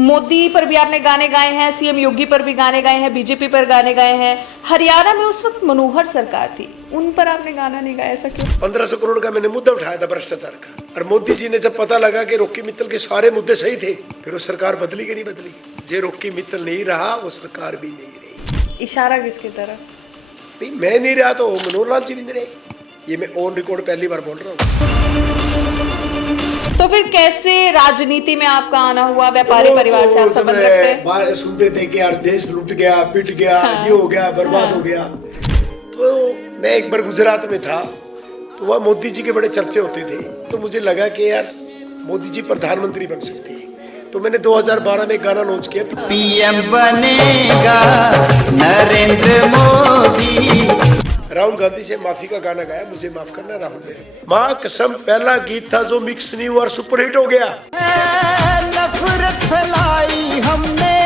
मोदी पर भी आपने गाने गाए हैं, सीएम योगी पर भी गाने गाए हैं, बीजेपी पर गाने गाए हैं। हरियाणा में उस वक्त मनोहर सरकार थी, उन पर आपने गाना नहीं गाया, ऐसा क्यों? 1500 करोड़ का मैंने मुद्दा उठाया था भ्रष्टाचार का, और मोदी जी ने जब पता लगा कि रॉकी मित्तल के सारे मुद्दे सही थे, फिर वो सरकार बदली कि नहीं बदली। जे रॉकी मित्तल नहीं रहा, वो सरकार भी नहीं रही। इशारा किसकी तरफ? भाई मैं नहीं रहा तो मनोहर लाल जी भी नहीं रहे। ये मैं ऑन रिकॉर्ड पहली बार बोल रहा हूँ। तो फिर कैसे राजनीति में आपका आना हुआ? व्यापारी परिवार से आप संबंध रखते हैं? सुनते थे कि यार देश लूट गया, पिट गया, ये हो गया, बर्बाद हो गया। तो मैं एक बार गुजरात में था, तो वहाँ मोदी जी के बड़े चर्चे होते थे, तो मुझे लगा कि यार मोदी जी प्रधानमंत्री बन सकते हैं। तो मैंने 2012 में एक गाना लॉन्च किया, पीएम बनेगा नरेंद्र मोदी। राहुल गांधी से माफी का गाना गाया, मुझे माफ करना राहुल ने। माँ कसम पहला गीत था जो मिक्स नहीं हुआ और सुपरहिट हो गया। नफरत फैलाई हमने,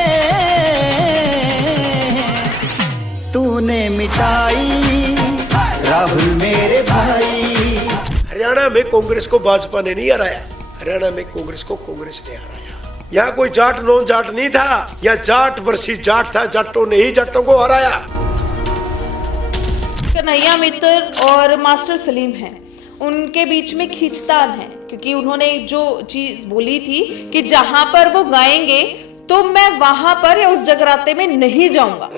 तूने मिटाई राहुल मेरे भाई। हरियाणा में कांग्रेस को भाजपा ने नहीं हराया, हरियाणा में कांग्रेस को कांग्रेस ने हराया। यहाँ कोई जाट नॉन जाट नहीं था, यहाँ जाट वर्सेस जाट था, जाटों ने ही जाटों को हराया। कन्हैया मित्तल और मास्टर सलीम हैं, उनके बीच में खींचतान है, क्योंकि उन्होंने जो चीज बोली थी कि जहां पर वो गाएंगे तो मैं वहां पर या उस जगराते में नहीं जाऊंगा।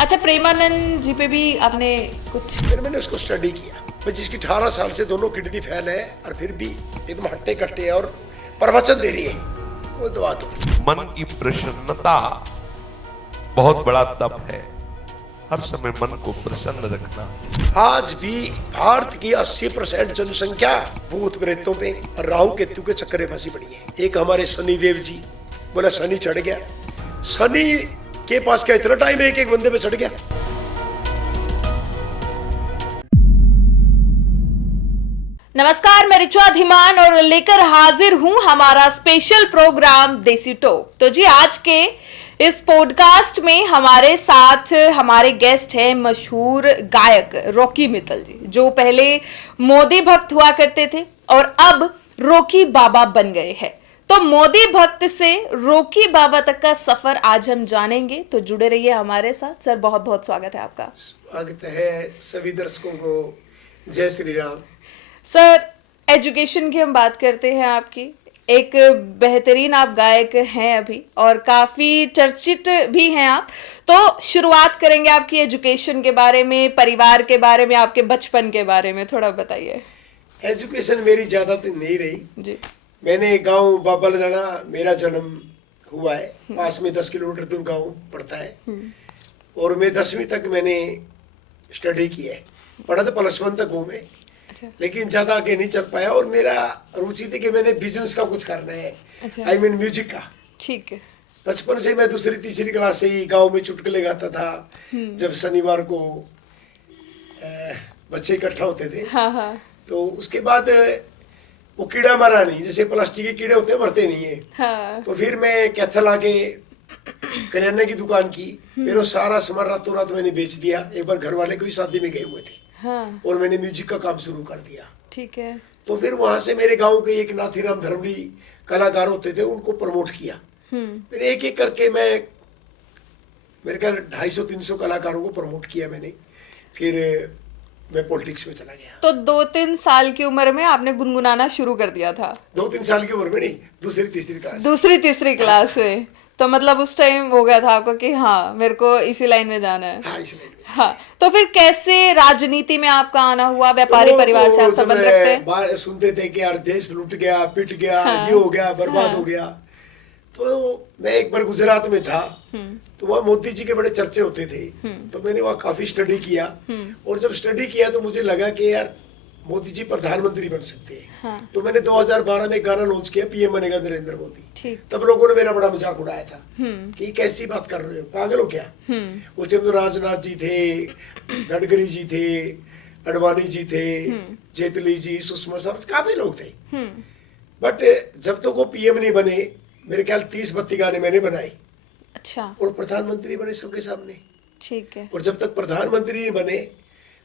अच्छा, प्रेमानंद जी पे भी आपने कुछ? फिर मैंने उसको स्टडी किया, जिसकी 18 साल से दोनों किडनी फेल है और फिर भी एकदम हट्टे कट्टे और प्रवचन दे रही है, कोई दवा तो। मन की प्रसन्नता बहुत बड़ा तप है, हर समय मन को प्रसन्न रखना। आज भी भारत की 80% जनसंख्या भूत प्रेतों पे और राहु केतु के चक्कर में फंसी पड़ी है। एक हमारे शनि देव जी, बोला शनि चढ़ गया, शनि के पास क्या इतना टाइम है, एक बंदे पे चढ़ गया। नमस्कार, मैं रिचा धीमान और लेकर हाजिर हूं हमारा स्पेशल प्रोग्राम देसी टॉक। तो जी, आज के इस पॉडकास्ट में हमारे साथ हमारे गेस्ट हैं मशहूर गायक रॉकी मित्तल जी, जो पहले मोदी भक्त हुआ करते थे और अब रॉकी बाबा बन गए हैं। तो मोदी भक्त से रॉकी बाबा तक का सफर आज हम जानेंगे, तो जुड़े रहिए हमारे साथ। सर, बहुत बहुत स्वागत है आपका। स्वागत है सभी दर्शकों को, जय श्री राम। सर, एजुकेशन की हम बात करते हैं आपकी। एक बेहतरीन आप गायक हैं अभी और काफी चर्चित भी हैं आप। तो शुरुआत करेंगे आपकी एजुकेशन के बारे में, परिवार के बारे में, आपके बचपन के बारे में थोड़ा बताइए। एजुकेशन मेरी ज्यादा तो नहीं रही जी। मैंने गांव बाबा लदाना मेरा जन्म हुआ है, पास में 10 किलोमीटर दूर गांव पड़ता है, और मैं 10वीं तक मैंने स्टडी की है। पढ़ा तो +1 तक हूँ मैं, लेकिन ज्यादा आगे नहीं चल पाया। और मेरा रुचि थी कि मैंने बिजनेस का कुछ करना है, आई मीन म्यूजिक का। ठीक है। बचपन से मैं 2री-3री क्लास से ही गांव में चुटकुले गाता था। जब शनिवार को बच्चे इकट्ठा होते थे, हाँ। तो उसके बाद वो कीड़ा मरा नहीं, जैसे प्लास्टिक के कीड़े होते हैं, मरते नहीं है। हाँ। तो फिर मैं कैथल आके करियाने की दुकान की, फिर वो सारा सामान रातों रात मैंने बेच दिया। एक बार घर वाले कोई शादी में गए हुए थे, हाँ। और मैंने म्यूजिक का काम शुरू कर दिया। ठीक है। तो फिर वहां से मेरे गांव के एक नाथीराम धर्मली कलाकार होते थे, उनको प्रमोट किया। फिर एक एक करके मैं मेरे ख्याल 250-300 कलाकारों को प्रमोट किया मैंने। फिर मैं पॉलिटिक्स में चला गया। तो 2-3 साल की उम्र में आपने गुनगुनाना शुरू कर दिया था? 2-3 साल की उम्र में नहीं, 2री-3री क्लास। 2री-3री क्लास में। तो मतलब उस टाइम हो गया था आपको कि हाँ, मेरे को इसी लाइन में जाना है। हाँ, इसी लाइन में। हाँ, तो फिर कैसे राजनीति में आपका आना हुआ? व्यापारी परिवार से आप संबंध रखते हैं? सुनते थे कि यार देश लूट गया, पिट गया, ये हो गया, बर्बाद हो गया। तो मैं एक बार गुजरात में था, तो वहाँ मोदी जी के बड़े चर्चे होते थे, तो मैंने वहाँ काफी स्टडी किया। और जब स्टडी किया तो मुझे लगा कि यार मोदी जी प्रधानमंत्री बन सकते हैं। हाँ। तो मैंने 2012 में एक गाना लॉन्च किया, पीएम बनेगा नरेंद्र मोदी। ठीक। तब लोगों ने मेरा बड़ा मजाक उड़ाया था कि कैसी बात कर रहे हो, पागल हो क्या। उस टाइम तो राजनाथ जी थे, गडकरी जी थे, अडवाणी जी थे, जेटली जी, सुषमा स्वराज, काफी लोग थे। बट जब तक वो पीएम नहीं बने, मेरे ख्याल 30-32 गाने मैंने बनाए। अच्छा। और प्रधानमंत्री बने सबके सामने। ठीक है। और जब तक प्रधानमंत्री नहीं बने,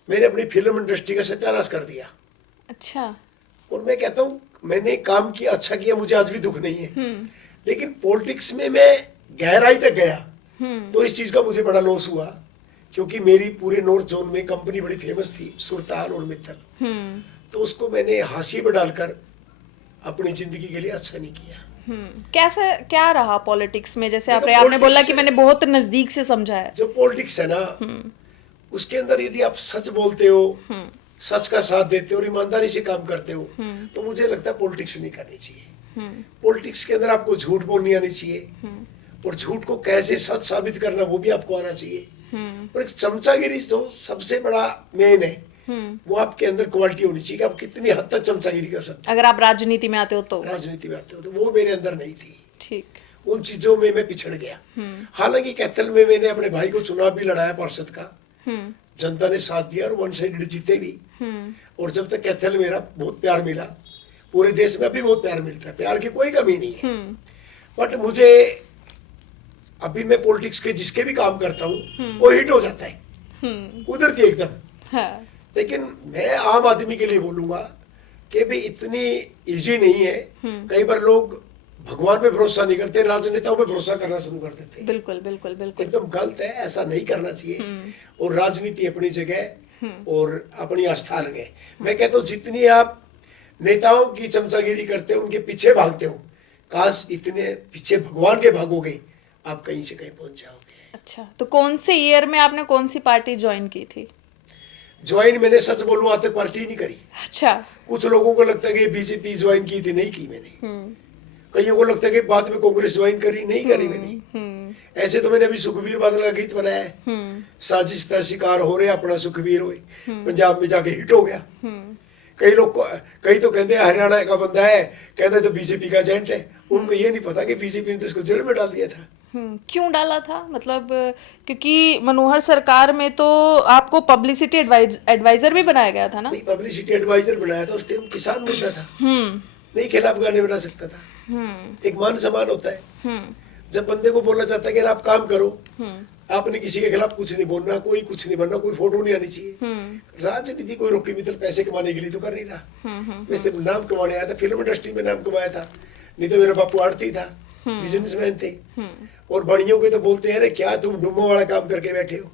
मैंने अपनी फिल्म इंडस्ट्री का सत्यानाश कर दिया। अच्छा। और मैं कहता हूँ मैंने काम किया, अच्छा किया, मुझे आज भी दुख नहीं है। लेकिन पॉलिटिक्स में मैं गहराई तक गया तो इस चीज का मुझे बड़ा लॉस हुआ, क्योंकि मेरी पूरे नॉर्थ जोन में कंपनी बड़ी फेमस थी, सुरताल और मित्तल। तो उसको मैंने हाशिए पर डालकर अपनी जिंदगी के लिए अच्छा नहीं किया। कैसे क्या रहा पॉलिटिक्स में, जैसे देखो, आपने बोला politics कि मैंने बहुत नजदीक से समझा है। जो पॉलिटिक्स है ना, उसके अंदर यदि आप सच बोलते हो, सच का साथ देते हो और ईमानदारी से काम करते हो, तो मुझे लगता है पॉलिटिक्स नहीं करनी चाहिए। पॉलिटिक्स के अंदर आपको झूठ बोलनी आनी चाहिए, और झूठ को कैसे सच साबित करना वो भी आपको आना चाहिए। और एक चमचागिरी जो सबसे बड़ा मेन है, वो आपके अंदर क्वालिटी होनी चाहिए कि आप कितनी हद तक चमचागिरी कर सकते अगर आप राजनीति में आते हो तो। हो। राजनीति में आते हो तो वो मेरे अंदर नहीं थी। ठीक। उन चीजों में मैं पिछड़ गया। हालांकि कैथल में मैंने अपने भाई को चुनाव भी लड़ाया पार्षद का, जनता ने साथ दिया और वन साइड जीते भी। और जब तक कैथल मेरा बहुत प्यार मिला, पूरे देश में अभी बहुत प्यार मिलता है, प्यार की कोई कमी नहीं है। बट मुझे अभी मैं पॉलिटिक्स के जिसके भी काम करता हूँ वो हिट हो जाता है कुदरती एकदम। हाँ। लेकिन मैं आम आदमी के लिए बोलूंगा कि भाई इतनी इजी नहीं है। कई बार लोग भगवान पे भरोसा नहीं करते, राजनेताओं पे भरोसा करना शुरू कर देते हैं। बिल्कुल बिल्कुल बिल्कुल। एकदम गलत है, ऐसा नहीं करना चाहिए। और राजनीति अपनी जगह और अपनी आस्था अलग है। मैं कहता हूँ जितनी आप नेताओं की चमचागिरी करते हो, उनके पीछे भागते हो, काश इतने पीछे भगवान के भागोगे, आप कहीं से कहीं पहुंच जाओगे। अच्छा, तो कौन से ईयर में आपने कौन सी पार्टी ज्वाइन की थी? ज्वाइन मैंने सच बोलूं आज तक पार्टी नहीं करी। अच्छा। कुछ लोगों को लगता है कि बीजेपी ज्वाइन की थी, नहीं की मैंने। कईयों को लगता है कि बाद में कांग्रेस ज्वाइन करी, नहीं करी मैंने। ऐसे तो मैंने अभी सुखबीर बादल का गीत बनाया है, साजिश का शिकार हो रहे अपना सुखबीर होए, पंजाब में जाके हिट हो गया। कई तो कहते हैं हरियाणा का बंदा है, कहते तो बीजेपी का एजेंट है। उनको ये नहीं पता कि बीजेपी ने तो इसको जेल में डाल दिया था। क्यों डाला था? मतलब क्योंकि मनोहर सरकार में तो आपको पब्लिसिटी एडवाइजर भी बनाया गया था ना? नहीं, पब्लिसिटी एडवाइजर बनाया था, उस टाइम किसान मुद्दा था, नहीं खिलाफ गाने बना सकता था। एक मान सम्मान होता है। जब बंदे को बोला जाता है कि आप काम करो, आपने किसी के खिलाफ कुछ नहीं बोलना, कोई कुछ नहीं बनना, कोई फोटो नहीं आनी चाहिए। राजनीति कोई रोकी मित्र पैसे कमाने के लिए तो कर नहीं रहा। वैसे नाम कमाने आया था, फिल्म इंडस्ट्री में नाम कमाया था, नहीं तो मेरा बापू आड़ती था, बिजनेसमैन थे। और बड़ियों के तो बोलते हैं, क्या तुम डुमो वाला काम करके बैठे हो।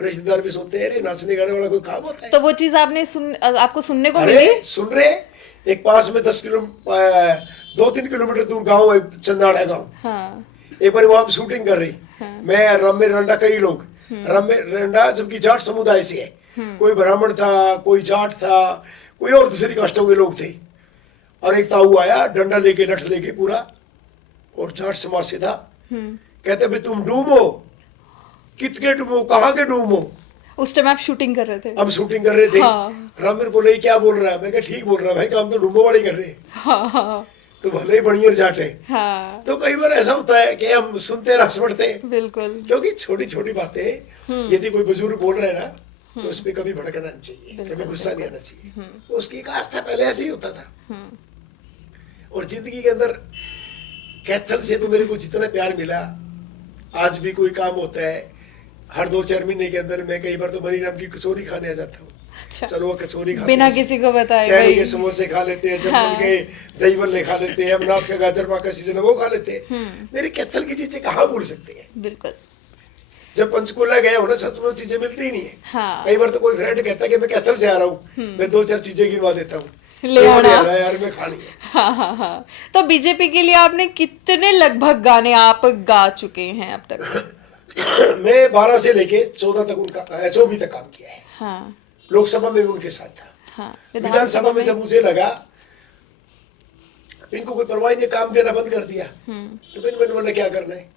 रिश्तेदार भी सुनते हैं, नाचने गाने वाला कोई काम होता है? तो वो चीज आपको सुनने को मिली? सुन रहे, एक पास में 2-3 किलोमीटर दूर गाँव है, चंदाड़ा गाँव। हाँ। एक बार वहां शूटिंग कर रही, मैं रम्मे रंडा, कई लोग रम्मे रंडा, जबकि जाट समुदाय से है। कोई ब्राह्मण था, कोई जाट था, कोई और दूसरी कास्टों के लोग थे। और एक ताऊ आया डंडा लेके, लठ लेके पूरा, और जाट समाज से था। कहते भाई तुम डूम हो, कितने डूम हो, कहाँ के डूम हो? उस टाइम आप शूटिंग कर रहे थे? हम शूटिंग कर रहे थे। हाँ। रामवीर बोले क्या बोल रहा है? मैं ठीक बोल रहा है भाई, काम तो डूमो वाले कर रहे हैं। हाँ। तो भले ही बढ़िया जाट है। हाँ। तो कई बार ऐसा होता है कि हम सुनते रस पड़ते हैं। बिल्कुल। क्योंकि छोटी छोटी बातें यदि कोई बुजुर्ग बोल रहे हैं ना, तो उसमें कभी भड़कना नहीं चाहिए, कभी गुस्सा नहीं आना चाहिए। उसकी एक आस्था पहले ऐसे ही होता था। और जिंदगी के अंदर कैथल से तो मेरे को जितना प्यार मिला, आज भी कोई काम होता है, हर 2-4 महीने के अंदर मैं कई बार तो मनीराम की कचौरी खाने आ जाता हूँ। अच्छा। चलो वो कचौरी खाते बिना हैं, किसी को बताए शहरी भाई। के समोसे खा लेते हैं, जम्मू हाँ। के दही बल्ले खा लेते हैं, अमरनाथ का गाजर पाक का सीजन है वो खा लेते हैं। मेरे कैथल की चीजें कहाँ भूल सकते हैं? बिल्कुल। जब पंचकूला गया हो ना, सच में वो चीजें मिलती ही नहीं है। हाँ। कई बार तो कोई फ्रेंड कहता है कि मैं कैथल से आ रहा हूँ, मैं 2-4 चीजें गिनवा देता हूँ, ले तो वो आना। आना यार, मैं खानी है। हाँ हाँ हाँ। तो बीजेपी के लिए आपने कितने लगभग गाने आप गा चुके हैं अब तक? मैं 12 से लेके 14 तक उनका 24 तक काम किया है। हाँ। लोकसभा में भी उनके साथ था। हाँ। विधानसभा में जब मुझे लगा इनको कोई परवाह नहीं, काम देना बंद कर दिया, तो फिर मैंने बोला क्या करना है।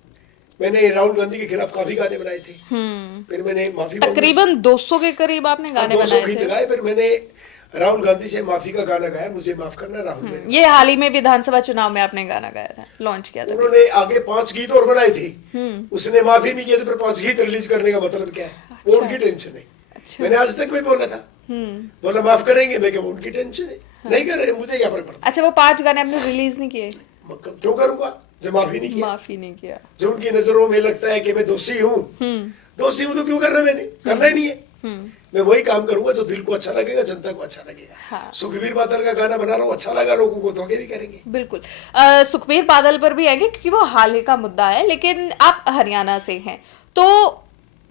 मैंने राहुल गांधी के खिलाफ काफी गाने बनाए थे। फिर मैंने माफी तकरीबन 200 के करीब आपने गाने 200 बनाए गीत थे। गाए। फिर मैंने राहुल गांधी से माफी का गाना गाया, मुझे माफ करना राहुल। मैंने ये हाल ही में विधानसभा चुनाव में आपने गाना गाया था, लॉन्च किया था। उन्होंने आगे 5 गीत और बनाए थे, उसने माफी नहीं किया, तो फिर 5 गीत रिलीज करने का मतलब क्या है? वो उनकी टेंशन है। मैंने आज तक भी बोला था, बोला माफ करेंगे, मैं क्या, उनकी टेंशन है, नहीं कर रहे, मुझे क्या फर्क पड़ता। अच्छा, वो 5 गाने आपने रिलीज नहीं किए? क्यों करूंगा जब माफी नहीं किया? माफी नहीं किया। जो उनकी नजरों में लगता है कि मैं दोषी हूँ तो क्यों करना? मैंने करना ही नहीं है। मैं वही काम करूंगा जो दिल को अच्छा लगेगा, जनता को अच्छा लगेगा। हाँ। सुखबीर बादल का गाना बना रहा हूँ, अच्छा लगा लोगों को तो आगे भी करेंगे। बिल्कुल। सुखबीर बादल पर भी आएंगे क्योंकि वो हाल ही का मुद्दा है, लेकिन आप हरियाणा से हैं तो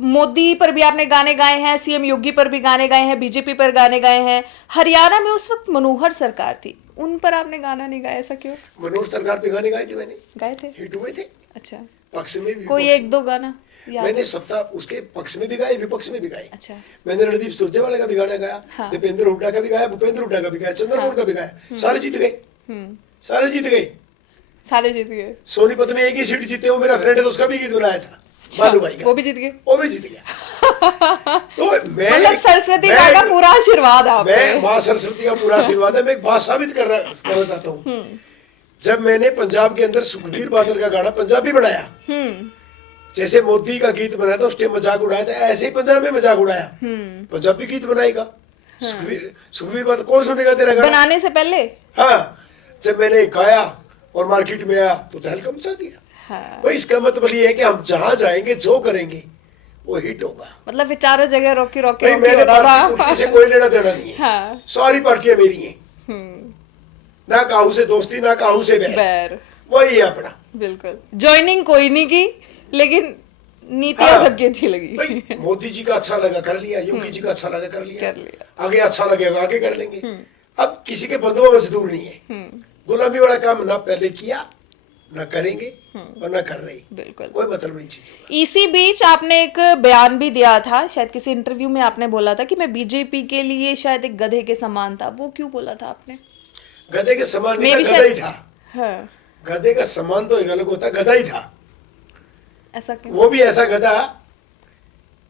मोदी पर भी आपने गाने गाए हैं, सीएम योगी पर भी गाने गाए हैं, बीजेपी पर गाने गाए हैं। हरियाणा में उस वक्त मनोहर सरकार थी, उन पर आपने गाना नहीं गाया, ऐसा क्यों? मनोहर सरकार पे गाने गाए थे मैंने, गाए थे, हिट हुए थे। अच्छा, पक्ष में भी, कोई विपक्ष एक दो गाना याद मैंने है? सत्ता उसके पक्ष में भी गाए, विपक्ष में भी गाए। अच्छा। मैंने रणदीप सुरजेवाला का भी गाना गाया, हाँ। दीपेंद्र हुड्डा का भी गाया, भूपेंद्र हुड्डा का भी गाया, चंद्रमोहन का भी गाया। सारे जीत गए, सारे जीत गए। सारे जीत गए। सोनीपत में एक ही सीट जीते, वो मेरा फ्रेंड है तो उसका भी गीत बनाया था, बालू भाई का, वो भी जीत गए। वो भी जीत गया। तो मैं मतलब सरस्वती माँ का पूरा आशीर्वाद आप पे। मैं माँ सरस्वती का पूरा आशीर्वाद है। मैं एक बात साबित करना चाहता हूँ। जब मैंने पंजाब के अंदर सुखबीर बादल का गाना पंजाबी बनाया, जैसे मोदी का गीत बनाया था उस टाइम मजाक उड़ाया था, ऐसे ही पंजाब में मजाक उड़ाया, पंजाबी गीत बनाएगा। सुखबीर बादल कौन सुनेगा तेरा गाना? बनाने से पहले हाँ, जब मैंने गाया और मार्केट में आया तो तहलका मचा दिया। हाँ। भाई इसका मतलब ये है कि हम जहां जाएंगे जो करेंगे वो हिट होगा। मतलब विचारों जगह रोकी रोकी भाई रोकी मैंने हो रहा पार्टी था। कुर्सी से कोई लेना देना नहीं है। हाँ। सारी पार्टियां मेरी हैं। ना काहू से दोस्ती, ना काहू से बैर, वही है अपना। बिल्कुल। ज्वाइनिंग कोई नहीं की, लेकिन नीतियां हाँ। सबकी अच्छी लगी। भाई मोदी जी का अच्छा लगा कर लिया, योगी जी का अच्छा लगा कर लिया, कर लिया। आगे अच्छा लगेगा आगे कर लेंगे। अब किसी के बंधुआ मजदूर नहीं है। गुलामी वाला काम ना पहले किया, ना करेंगे और ना कर रही। बिल्कुल। कोई मतलब नहीं चीज। इसी बीच आपने एक बयान भी दिया था, शायद किसी इंटरव्यू में आपने बोला था कि मैं बीजेपी के लिए शायद एक गधे के समान था। वो क्यों बोला था आपने? गधे के समान नहीं था, Maybe गधा ही शायद- था। हाँ। गधे का समान तो एक अलग होता, गधा ही था। ऐसा क्यों? वो भी ऐसा गधा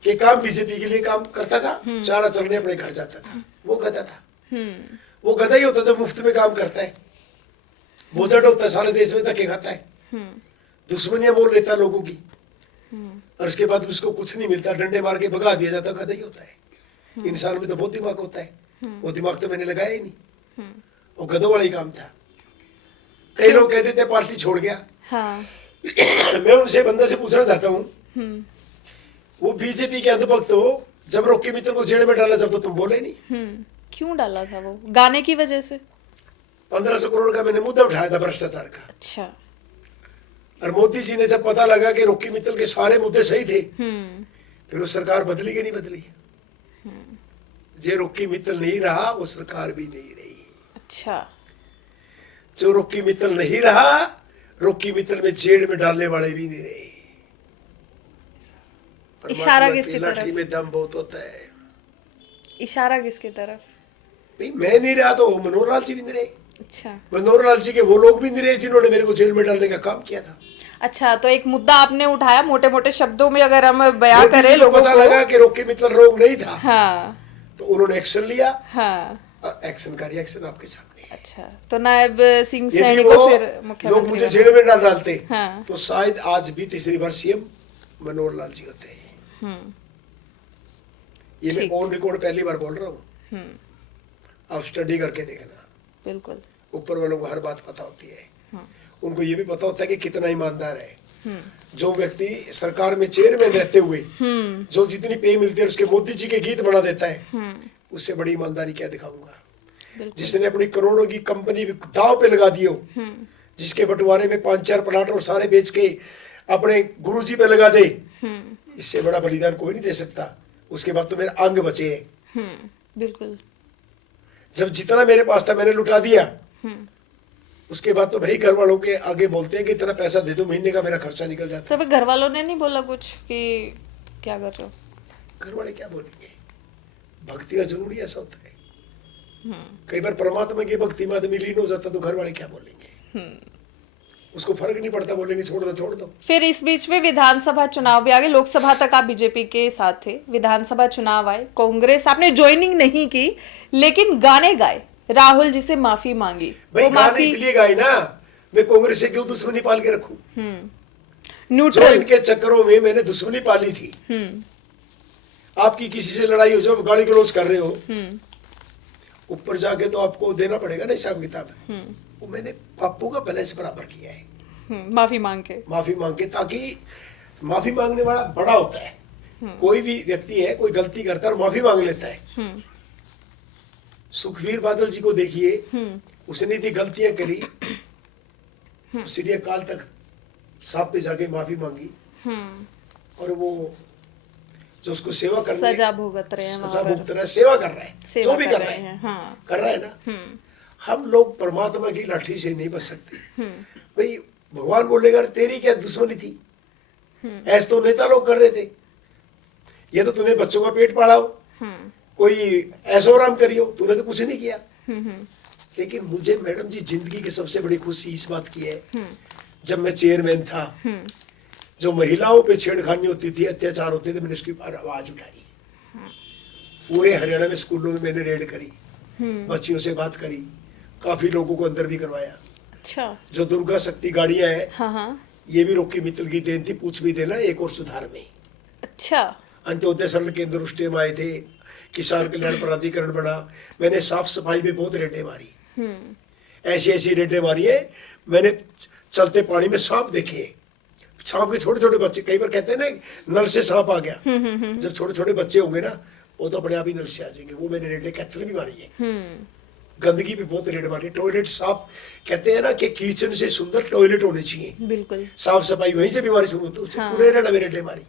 कि काम बीजेपी के लिए काम करता था, चारा चलने अपने घर जाता था, वो गधा था। वो गधा ही होता जो मुफ्त में काम करता है, बोझा होता है, सारे देश में धक्के खाता है, दुश्मनियां मोल लेता है लोगों की, और उसके बाद उसको कुछ नहीं मिलता, डंडे मार के भगा दिया जाता, गधा ही होता है। इंसान में तो बहुत दिमाग होता है, वो दिमाग तो मैंने लगाया ही नहीं, वो गधों वाला ही काम था। कई लोग कहते थे पार्टी छोड़ गया। हाँ। मैं उनसे बंदा से पूछना चाहता हूँ, वो बीजेपी के अंधभक्त हो, जब रॉकी मित्तल को जेल में डाला जब तो तुम बोले नहीं। क्यों डाला था वो? गाने की वजह से? 1500 करोड़ का मैंने मुद्दा उठाया था भ्रष्टाचार का, अच्छा। और मोदी जी ने जब पता लगा कि रॉकी मित्तल के सारे मुद्दे सही थे, फिर वो सरकार बदली कि नहीं बदली? जे रॉकी मित्तल नहीं रहा वो सरकार भी नहीं रही। अच्छा। जो रॉकी मित्तल नहीं रहा, रॉकी मित्तल में जेल में डालने वाले भी नहीं रहे। इशारा परमात्मा किसकी की लाठी तरफ? में दम बहुत होता है। इशारा किसकी तरफ? भाई मैं नहीं रहा तो मनोहर लाल जी भी नहीं रहे। अच्छा। मनोहर लाल जी के वो लोग भी नहीं रहे जिन्होंने मेरे को जेल में डालने का काम किया था। अच्छा, तो एक मुद्दा आपने उठाया, मोटे मोटे शब्दों में अगर हम बयां मोदी करें जी को लोगों पता को। लगा कि रॉकी मित्तल रोग नहीं था, हाँ। तो उन्होंने एक्शन लिया। हाँ। एक्शन का रिएक्शन आपके सामने है। अच्छा, तो नायब सिंह यदि सैनी वो को फिर लोग मुख्यमंत्री मुझे बना- जेल में डाल डालते, हाँ। तो शायद आज भी तीसरी बार सीएम मनोहर लाल जी होते हैं। ये मैं ठीक। ऑन रिकॉर्ड पहली बार बोल रहा हूँ, आप स्टडी करके देखना। बिल्कुल। ऊपर वालों को हर बात पता होती है, उनको ये भी पता होता है कि कितना ईमानदार है। जो व्यक्ति सरकार में चेयरमैन रहते हुए जो जितनी पे मिलती है उसके मोदी जी के गीत बना देता है, उससे बड़ी ईमानदारी क्या दिखाऊंगा? जिसने अपनी करोड़ों की कंपनी भी दाव पे लगा दी हो, जिसके बंटवारे में 5-4 प्लाट और सारे बेच के अपने गुरुजी पे लगा दे, इससे बड़ा बलिदान कोई नहीं दे सकता। उसके बाद तो मेरे अंग बचे हैं। बिल्कुल। जब जितना मेरे पास था मैंने लुटा दिया, उसके बाद तो भाई घर वालों के आगे बोलते हैं कि इतना पैसा दे दो, महीने का मेरा खर्चा निकल जाता तो फिर घर वालों ने नहीं बोला कुछ कि क्या कर रहे हो? है। घर वाले क्या बोलेंगे? भक्ति का जरूरी ऐसा होता है। कई बार परमात्मा की भक्ति में आदमी लीन हो जाता तो घर वाले क्या बोलेंगे? उसको फर्क नहीं पड़ता, बोलेंगे छोड़ दो छोड़ दो। फिर इस बीच में विधानसभा चुनाव भी आ गए। लोकसभा तक आप बीजेपी के साथ थे, विधानसभा चुनाव आए, कांग्रेस आपने ज्वाइनिंग नहीं की, लेकिन गाने गाए, राहुल जी से माफी मांगी। भाई वो गाने माफी इसलिए गाए ना, मैं कांग्रेस से क्यों दुश्मनी पाल के रखूं? जो न्यूट्रल। इनके चक्करों में मैंने दुश्मनी पाली थी। आपकी किसी से लड़ाई हो जाए, गाली गलौज कर रहे हो, ऊपर जाके तो आपको देना पड़ेगा ना हिसाब किताब। वो मैंने पप्पू का बैलेंस बराबर किया है, माफी मांग के। माफी मांग के, ताकि माफी मांगने वाला बड़ा होता है, कोई भी व्यक्ति है, कोई गलती करता है और माफी मांग लेता है। सुखबीर बादल जी को देखिए, उसने इतनी गलतियां करी, चिड़ियाकाल तक सांप पे जाके माफी मांगी, और वो जो उसको सेवा कर रहे सजा भुगत रहे हैं, सजा भुगत रहा है, सेवा कर रहा है, सेवा जो भी कर रहा रहे है, हाँ। कर रहा है ना। हम लोग परमात्मा की लाठी से नहीं बच सकते। भाई भगवान बोलेगा तेरी क्या दुश्मनी थी, ऐसे तो नेता लोग कर रहे थे, ये तो तूने बच्चों का पेट पाड़ा हो, कोई ऐसो आराम करियो, तूने तो कुछ नहीं किया। लेकिन मुझे मैडम जी जिंदगी की सबसे बड़ी खुशी इस बात की है, जब मैं चेयरमैन था, जो महिलाओं पे छेड़खानी होती थी, अत्याचार होते थे, मैंने उसकी आवाज उठाई। पूरे हरियाणा में स्कूलों में मैंने रेड करी, बच्चियों से बात करी, काफी लोगों को अंदर भी करवाया। अच्छा। जो दुर्गा शक्ति गाड़ियां हैं, हाँ। ये भी रोकी मित्तल की देन थी, पूछ भी देना एक और सुधार में। अच्छा। अंत्योदय सरल केंद्र उस टाइम आए थे, किसान कल्याण प्राधिकरण बना, मैंने साफ सफाई में बहुत रेडें मारी, ऐसी ऐसी रेडें मारी है। मैंने चलते पानी में सांप देखे, सांप के छोटे छोटे बच्चे, कई बार कहते हैं ना नल से सांप आ गया, जब छोटे छोटे बच्चे होंगे ना, वो तो अपने आप ही नल से आ जाएंगे। वो मैंने रेडें कैथल भी मारी है। गंदगी भी बहुत रेड मारी, टॉयलेट साफ, कहते हैं ना कि किचन से सुंदर टॉयलेट होने चाहिए, बिल्कुल साफ सफाई वहीं से बीमारी शुरू होती है। पूरे हरियाणा में रेडें मारी,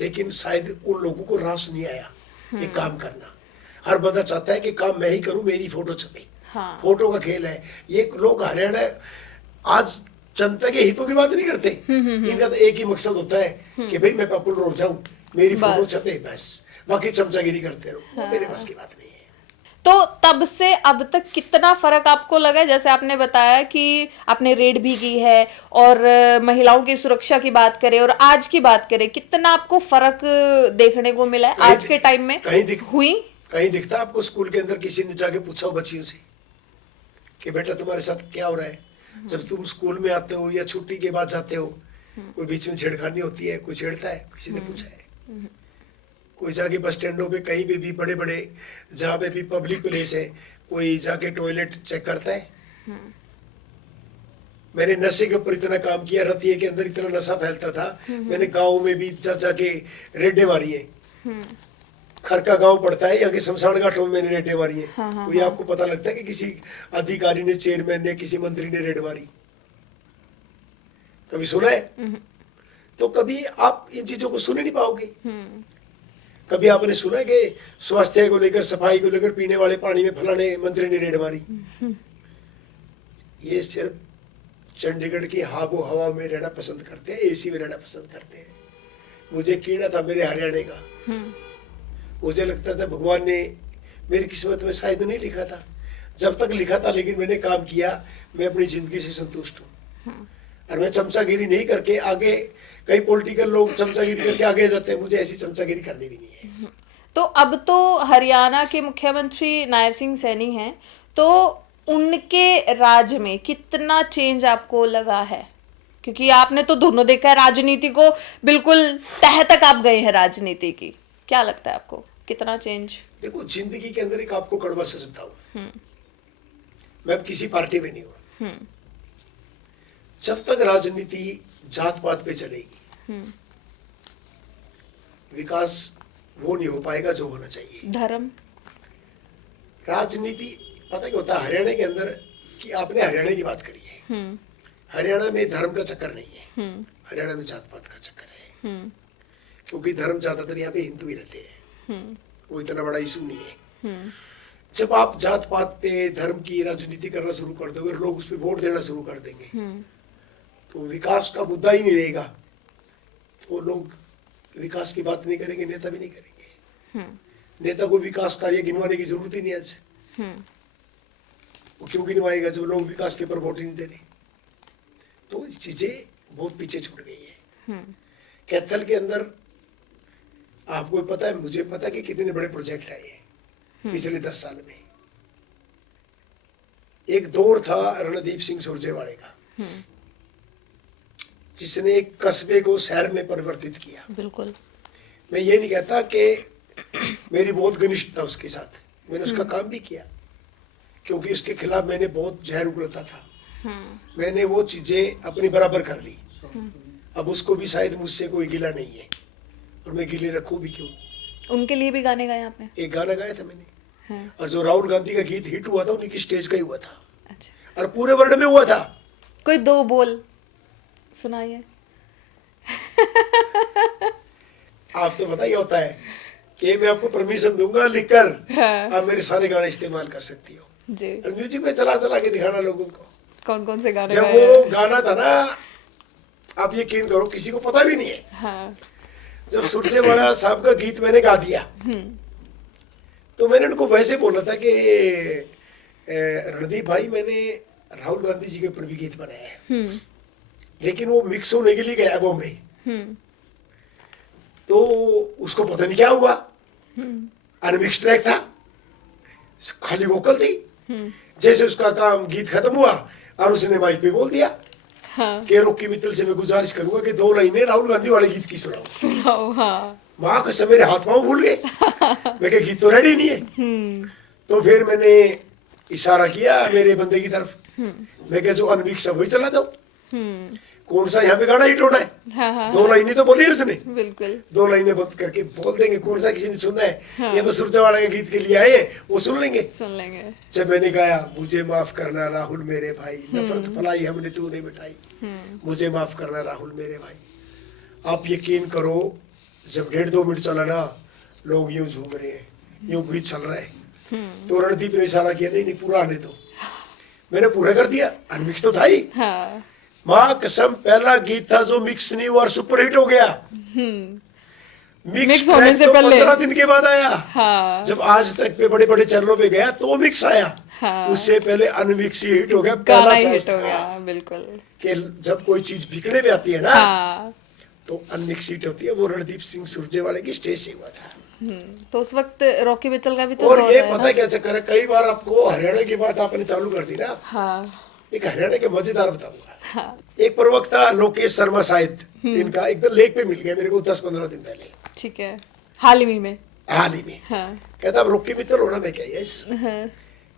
लेकिन शायद उन लोगों को रास नहीं आया ये काम करना। हर बंदा चाहता है कि काम मैं ही करूं, मेरी फोटो छपे। फोटो का खेल है ये। लोग हरियाणा आज जनता के हितों की बात नहीं करते, इनका तो एक ही मकसद होता है कि भाई मैं पॉपुलर हो जाऊं, मेरी फोटो छपे, बस। बाकी चमचागिरी करते रहो, वो मेरे बस की बात नहीं है। तो तब से अब तक कितना फर्क आपको लगा? जैसे आपने बताया कि आपने रेड भी की है, और महिलाओं की सुरक्षा की बात करें और आज की बात करें, कितना आपको फर्क देखने को मिला है आज के टाइम में? कहीं दिखता आपको स्कूल के अंदर किसी ने जाके पूछा हो बच्चियों से कि बेटा तुम्हारे साथ क्या हो रहा है? जब तुम स्कूल में आते हो या छुट्टी के बाद जाते हो, कोई बीच में छेड़खानी होती है, कोई छेड़ता है, किसी ने पूछा है? कोई जाके बस स्टैंडों पे कहीं पे भी बड़े बड़े जहाँ पे भी पब्लिक प्लेस है, कोई जाके टॉयलेट चेक करता है? मैंने नशे के ऊपर इतना काम किया, रतिये के अंदर इतना नशा फैलता था, मैंने गाँव में भी जाके रेडें मारी है। खरका गांव पड़ता है, यहाँ के शमशान घाटों में मैंने रेडें मारी है। कोई आपको पता लगता है कि किसी अधिकारी ने, चेयरमैन ने, किसी मंत्री ने रेड मारी? कभी सुना है? तो कभी आप इन चीजों को सुन नहीं पाओगे। कभी आपने सुना है कि स्वास्थ्य को लेकर, सफाई को लेकर, पीने वाले पानी में फलाने मंत्री ने रेड मारी? ये सिर्फ चंडीगढ़ की आबो हवा में रहना पसंद करते हैं, एसी में रहना पसंद करते हैं। मुझे कीड़ा था मेरे हरियाणा का, मुझे लगता था भगवान ने मेरी किस्मत में शायद नहीं लिखा था, जब तक लिखा था, लेकिन मैंने काम किया, मैं अपनी जिंदगी से संतुष्ट हूँ। और मैं चमचागिरी नहीं करके आगे, कई पॉलिटिकल लोग चमचागिरी करके आगे जाते हैं, मुझे ऐसी चमचागिरी करनी भी नहीं है। तो अब तो हरियाणा के मुख्यमंत्री नायब सिंह सैनी हैं, तो उनके राज में कितना चेंज आपको लगा है? क्योंकि आपने तो दोनों देखा है, राजनीति को बिल्कुल तह तक आप गए हैं राजनीति की, क्या लगता है आपको कितना चेंज? देखो, जिंदगी के अंदर एक आपको कड़वा सच बताऊं, मैं अब किसी पार्टी में नहीं हूं। जब तक राजनीति जात पात पे चलेगी, विकास वो नहीं हो पाएगा जो होना चाहिए। धर्म, राजनीति, पता क्या होता है हरियाणा के अंदर, कि आपने हरियाणा की बात करी है, हरियाणा में धर्म का चक्कर नहीं है, हरियाणा में जात पात का चक्कर है। क्योंकि धर्म ज्यादातर यहाँ पे हिंदू ही रहते हैं, वो इतना बड़ा इशू नहीं है। जब आप जात पात पे धर्म की राजनीति करना शुरू कर दोगे, लोग उस पर वोट देना शुरू कर देंगे, तो विकास का मुद्दा ही नहीं रहेगा, तो लोग विकास की बात नहीं करेंगे, नेता भी नहीं करेंगे। नेता को विकास कार्य गिनवाने की जरूरत ही नहीं आज। वो क्यों गिनवाएगा जब लोग विकास के ऊपर वोट ही नहीं दे रहे? तो चीजें बहुत पीछे छूट गई है। कैथल के अंदर आपको पता है, मुझे पता है कि कितने बड़े प्रोजेक्ट आए हैं पिछले 10 साल में। एक दौर था रणदीप सिंह सुरजेवाले का, जिसने एक कस्बे को शहर में परिवर्तित किया। बिल्कुल। मैं ये नहीं कहता कि मेरी बहुत घनिष्ठता उसके साथ, मैंने उसका काम भी किया, क्योंकि उसके खिलाफ मैंने बहुत जहर उगलता था। मैंने वो चीजें अपनी बराबर कर ली। अब उसको भी शायद मुझसे कोई गिला नहीं है, और मैं गिले रखूं भी क्यों। उनके लिए भी गाने गाए आपने? एक गाना गाया था मैंने, हाँ। और जो राहुल गांधी का गीत हिट हुआ था उन्हीं की स्टेज का ही हुआ था, अच्छा, और पूरे वर्ल्ड में हुआ था। कोई 2 बोल सुनाइए। आप तो बताइए होता है कि मैं आपको परमिशन दूंगा लिखकर, हाँ। आप मेरे सारे गाने इस्तेमाल कर सकती हो, जी, और म्यूजिक में चला चला के दिखाना लोगों को। कौन कौन से गाने जब गाए वो हैं? गाना था ना, आप यकीन करो किसी को पता भी नहीं है। हाँ। जब सुरजेवाला साहब का गीत मैंने गा दिया, तो मैंने उनको वैसे बोला था कि रणदीप भाई, मैंने राहुल गांधी जी के ऊपर भी गीत बनाया है, लेकिन वो मिक्स होने के लिए गया बॉम्बे, तो उसको पता नहीं क्या हुआ, अनमिक्स ट्रैक था, खाली वोकल थी। जैसे उसका काम गीत खत्म हुआ और उसने माइक पे बोल दिया, हाँ। कि रॉकी मित्तल से मैं गुजारिश करूंगा कि 2 लाइनें राहुल गांधी वाले गीत की सुनाओ। सुनाओ। हाँ। माँ को सब मेरे हाथ पांव भूल गए, मैं कहा गीत तो रेडी नहीं है। तो फिर मैंने इशारा किया मेरे बंदे की तरफ, मैं कहा जो अनमिक्स है वही चला दो, कौन सा यहाँ पे गाना हिट होना है। हाँ। 2 लाइनें तो बोली उसने, बिल्कुल। 2 लाइनें बंद करके बोल देंगे, कौन सा किसी ने सुनना है, ये तो सुरजेवाला के गीत के लिए आए हैं, वो सुन लेंगे। सुन लेंगे। जब मैंने गाया, मुझे माफ करना राहुल मेरे भाई, नफरत फैलाई हमने तूने मिटाई, मुझे माफ करना राहुल मेरे भाई। आप यकीन करो, जब 1.5-2 मिनट चला ना, लोग यूं झूम रहे हैं, यूं गीत चल रहा है। तो रणदीप ने इशारा किया, नहीं नहीं पूरा आने दो। मैंने पूरा कर दिया, अनमिक्स तो था ही। हाँ। माँ कसम, पहला गीत था जो मिक्स नहीं हुआ और सुपर हिट हो गया। मिक्स होने से तो पहले 15 दिन के बाद आया। हाँ। जब आज तक पे बड़े बड़े चैनलों पे गया तो मिक्स आया। हाँ। उससे पहले अनमिक्स ही हिट हो गया, गाना पहला ही चांस हिट हो था। गया। बिल्कुल। कि जब कोई चीज बिकने पे आती है ना, हाँ। तो अनमिक्स हिट होती है। वो रणदीप सिंह सुरजेवाले की स्टेज से हुआ था। तो उस वक्त रॉकी मित्तल का भी तो और दौर ये है पता ना? है क्या चक्कर है, कई बार आपको हरियाणा की बात आपने चालू कर दी ना, हाँ। एक हरियाणा के मजेदार बताऊंगा। हाँ। एक प्रवक्ता लोकेश शर्मा शायद, इनका एकदम लेख पे मिल गया मेरे को 10-15 दिन पहले, ठीक है, हाल ही में। हाल ही में। हाँ। कहता अब रॉकी मित्तल होना, मैं क्या यस। हाँ।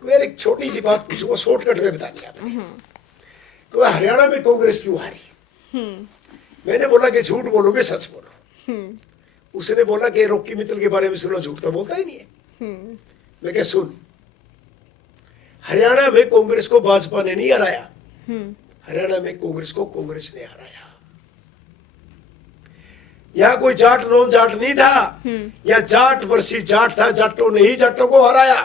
मेरे एक छोटी सी बात पूछो, शॉर्टकट में बतानी आपने। तो हरियाणा में कांग्रेस क्यों हारी? मैंने बोला कि झूठ बोलोगे सच बोलो। उसने बोला कि रॉकी मित्तल के बारे में सुना, झूठ तो बोलता ही नहीं है। मैं क्या, सुन, हरियाणा में कांग्रेस को भाजपा ने नहीं हराया, हरियाणा में कांग्रेस को कांग्रेस ने हराया। यहाँ कोई जाट नॉन जाट नहीं था, यहाँ जाट वर्सेस जाट था, जाटों ने ही जाटों को हराया।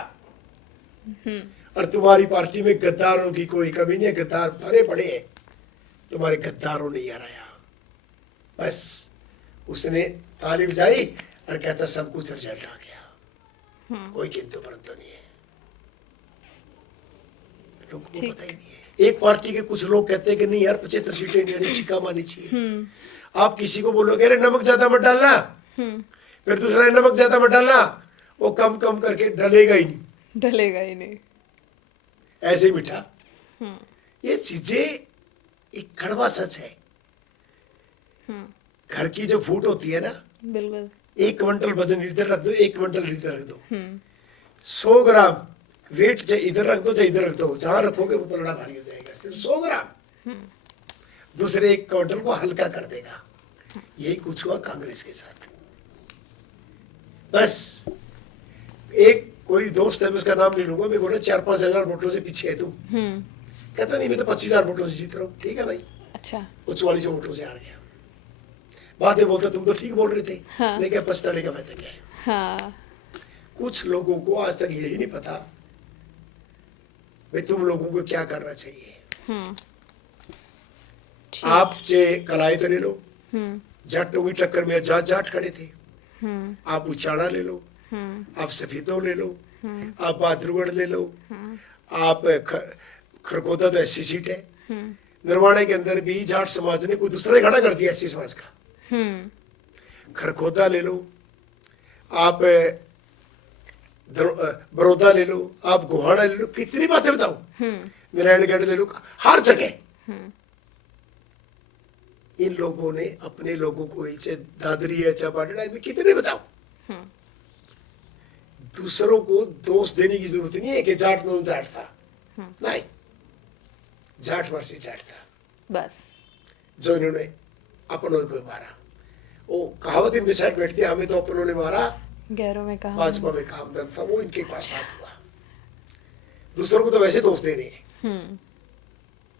और तुम्हारी पार्टी में गद्दारों की कोई कमी नहीं है, गद्दार भरे पड़े हैं, तुम्हारे गद्दारों ने ही हराया। बस उसने ताली बजाई और कहता सब कुछ रिजल्ट आ गया, कोई किंतु परंतु नहीं है। लोगों को पता ही नहीं है। एक पार्टी के कुछ लोग कहते हैं कि नहीं यार 75 सीटें इंडिया ने कम आनी चाहिए। आप किसी को बोलोगे अरे नमक ज्यादा मत डालना, फिर दूसरा नमक ज्यादा मत डालना, वो कम कम करके डलेगा ही नहीं, डलेगा ही नहीं। ऐसे मीठा। ये चीजें एक कड़वा सच है। घर की जो फूट होती है ना, बिल्कुल। 1 क्विंटल वजन इधर रख दो, 1 क्विंटल इधर रख दो, 100 ग्राम वेट चाहे इधर रख दो चाहे इधर रख दो, जहां रखोगे वो पलड़ा भारी हो जाएगा। सिर्फ 100 ग्राम दूसरे 1 क्विंटल को हल्का कर देगा। यही कुछ हुआ कांग्रेस के साथ। बस एक कोई दोस्त है, मैं उसका नाम नहीं लूंगा, मैं बोला 4-5 हजार वोटों से पीछे है तुम। कहता नहीं मैं तो 25,000 वोटों से जीत रहा हूँ। ठीक है भाई, अच्छा। वो 44 वोटों से हार गया। बाद में बोलता तुम तो ठीक बोल रहे थे। हाँ। मैं क्या, पछताने का फायदा क्या है। हाँ। कुछ लोगों को आज तक यही नहीं पता भाई तुम लोगों को क्या करना चाहिए। आप चाहे कलाई ले लो, जाटों की टक्कर में जाट जाट खड़े थे, आप उचाड़ा ले लो, आप सफेदों ले लो, आप बहादुरगढ़ ले लो, आप खरगोदा तो ऐसी सीट है। निर्वाणे के अंदर भी जाट समाज ने कोई दूसरा खड़ा कर दिया ऐसी समाज का। खरगोदा ले लो, आप बड़ौदा ले लो, आप गोहाना ले लो, कितनी बातें बताऊं, नारायणगढ़ ले लो, हर जगह इन लोगों ने अपने लोगों को, चाहे दादरी है चाहे बाडड़ा में, कितने बताऊं। दूसरों को दोष देने की जरूरत नहीं है कि जाट नॉन जाट था, नहीं, जाट वर्सेस जाट था। बस जो इन्होंने अपनों को मारा। वो कहावत इनके साइड बैठती है, हमें तो अपनों ने मारा गैरों में कहा। भाजपा में काम दम था, वो इनके पास साथ हुआ। दूसरों को तो वैसे दोष दे रहे हैं।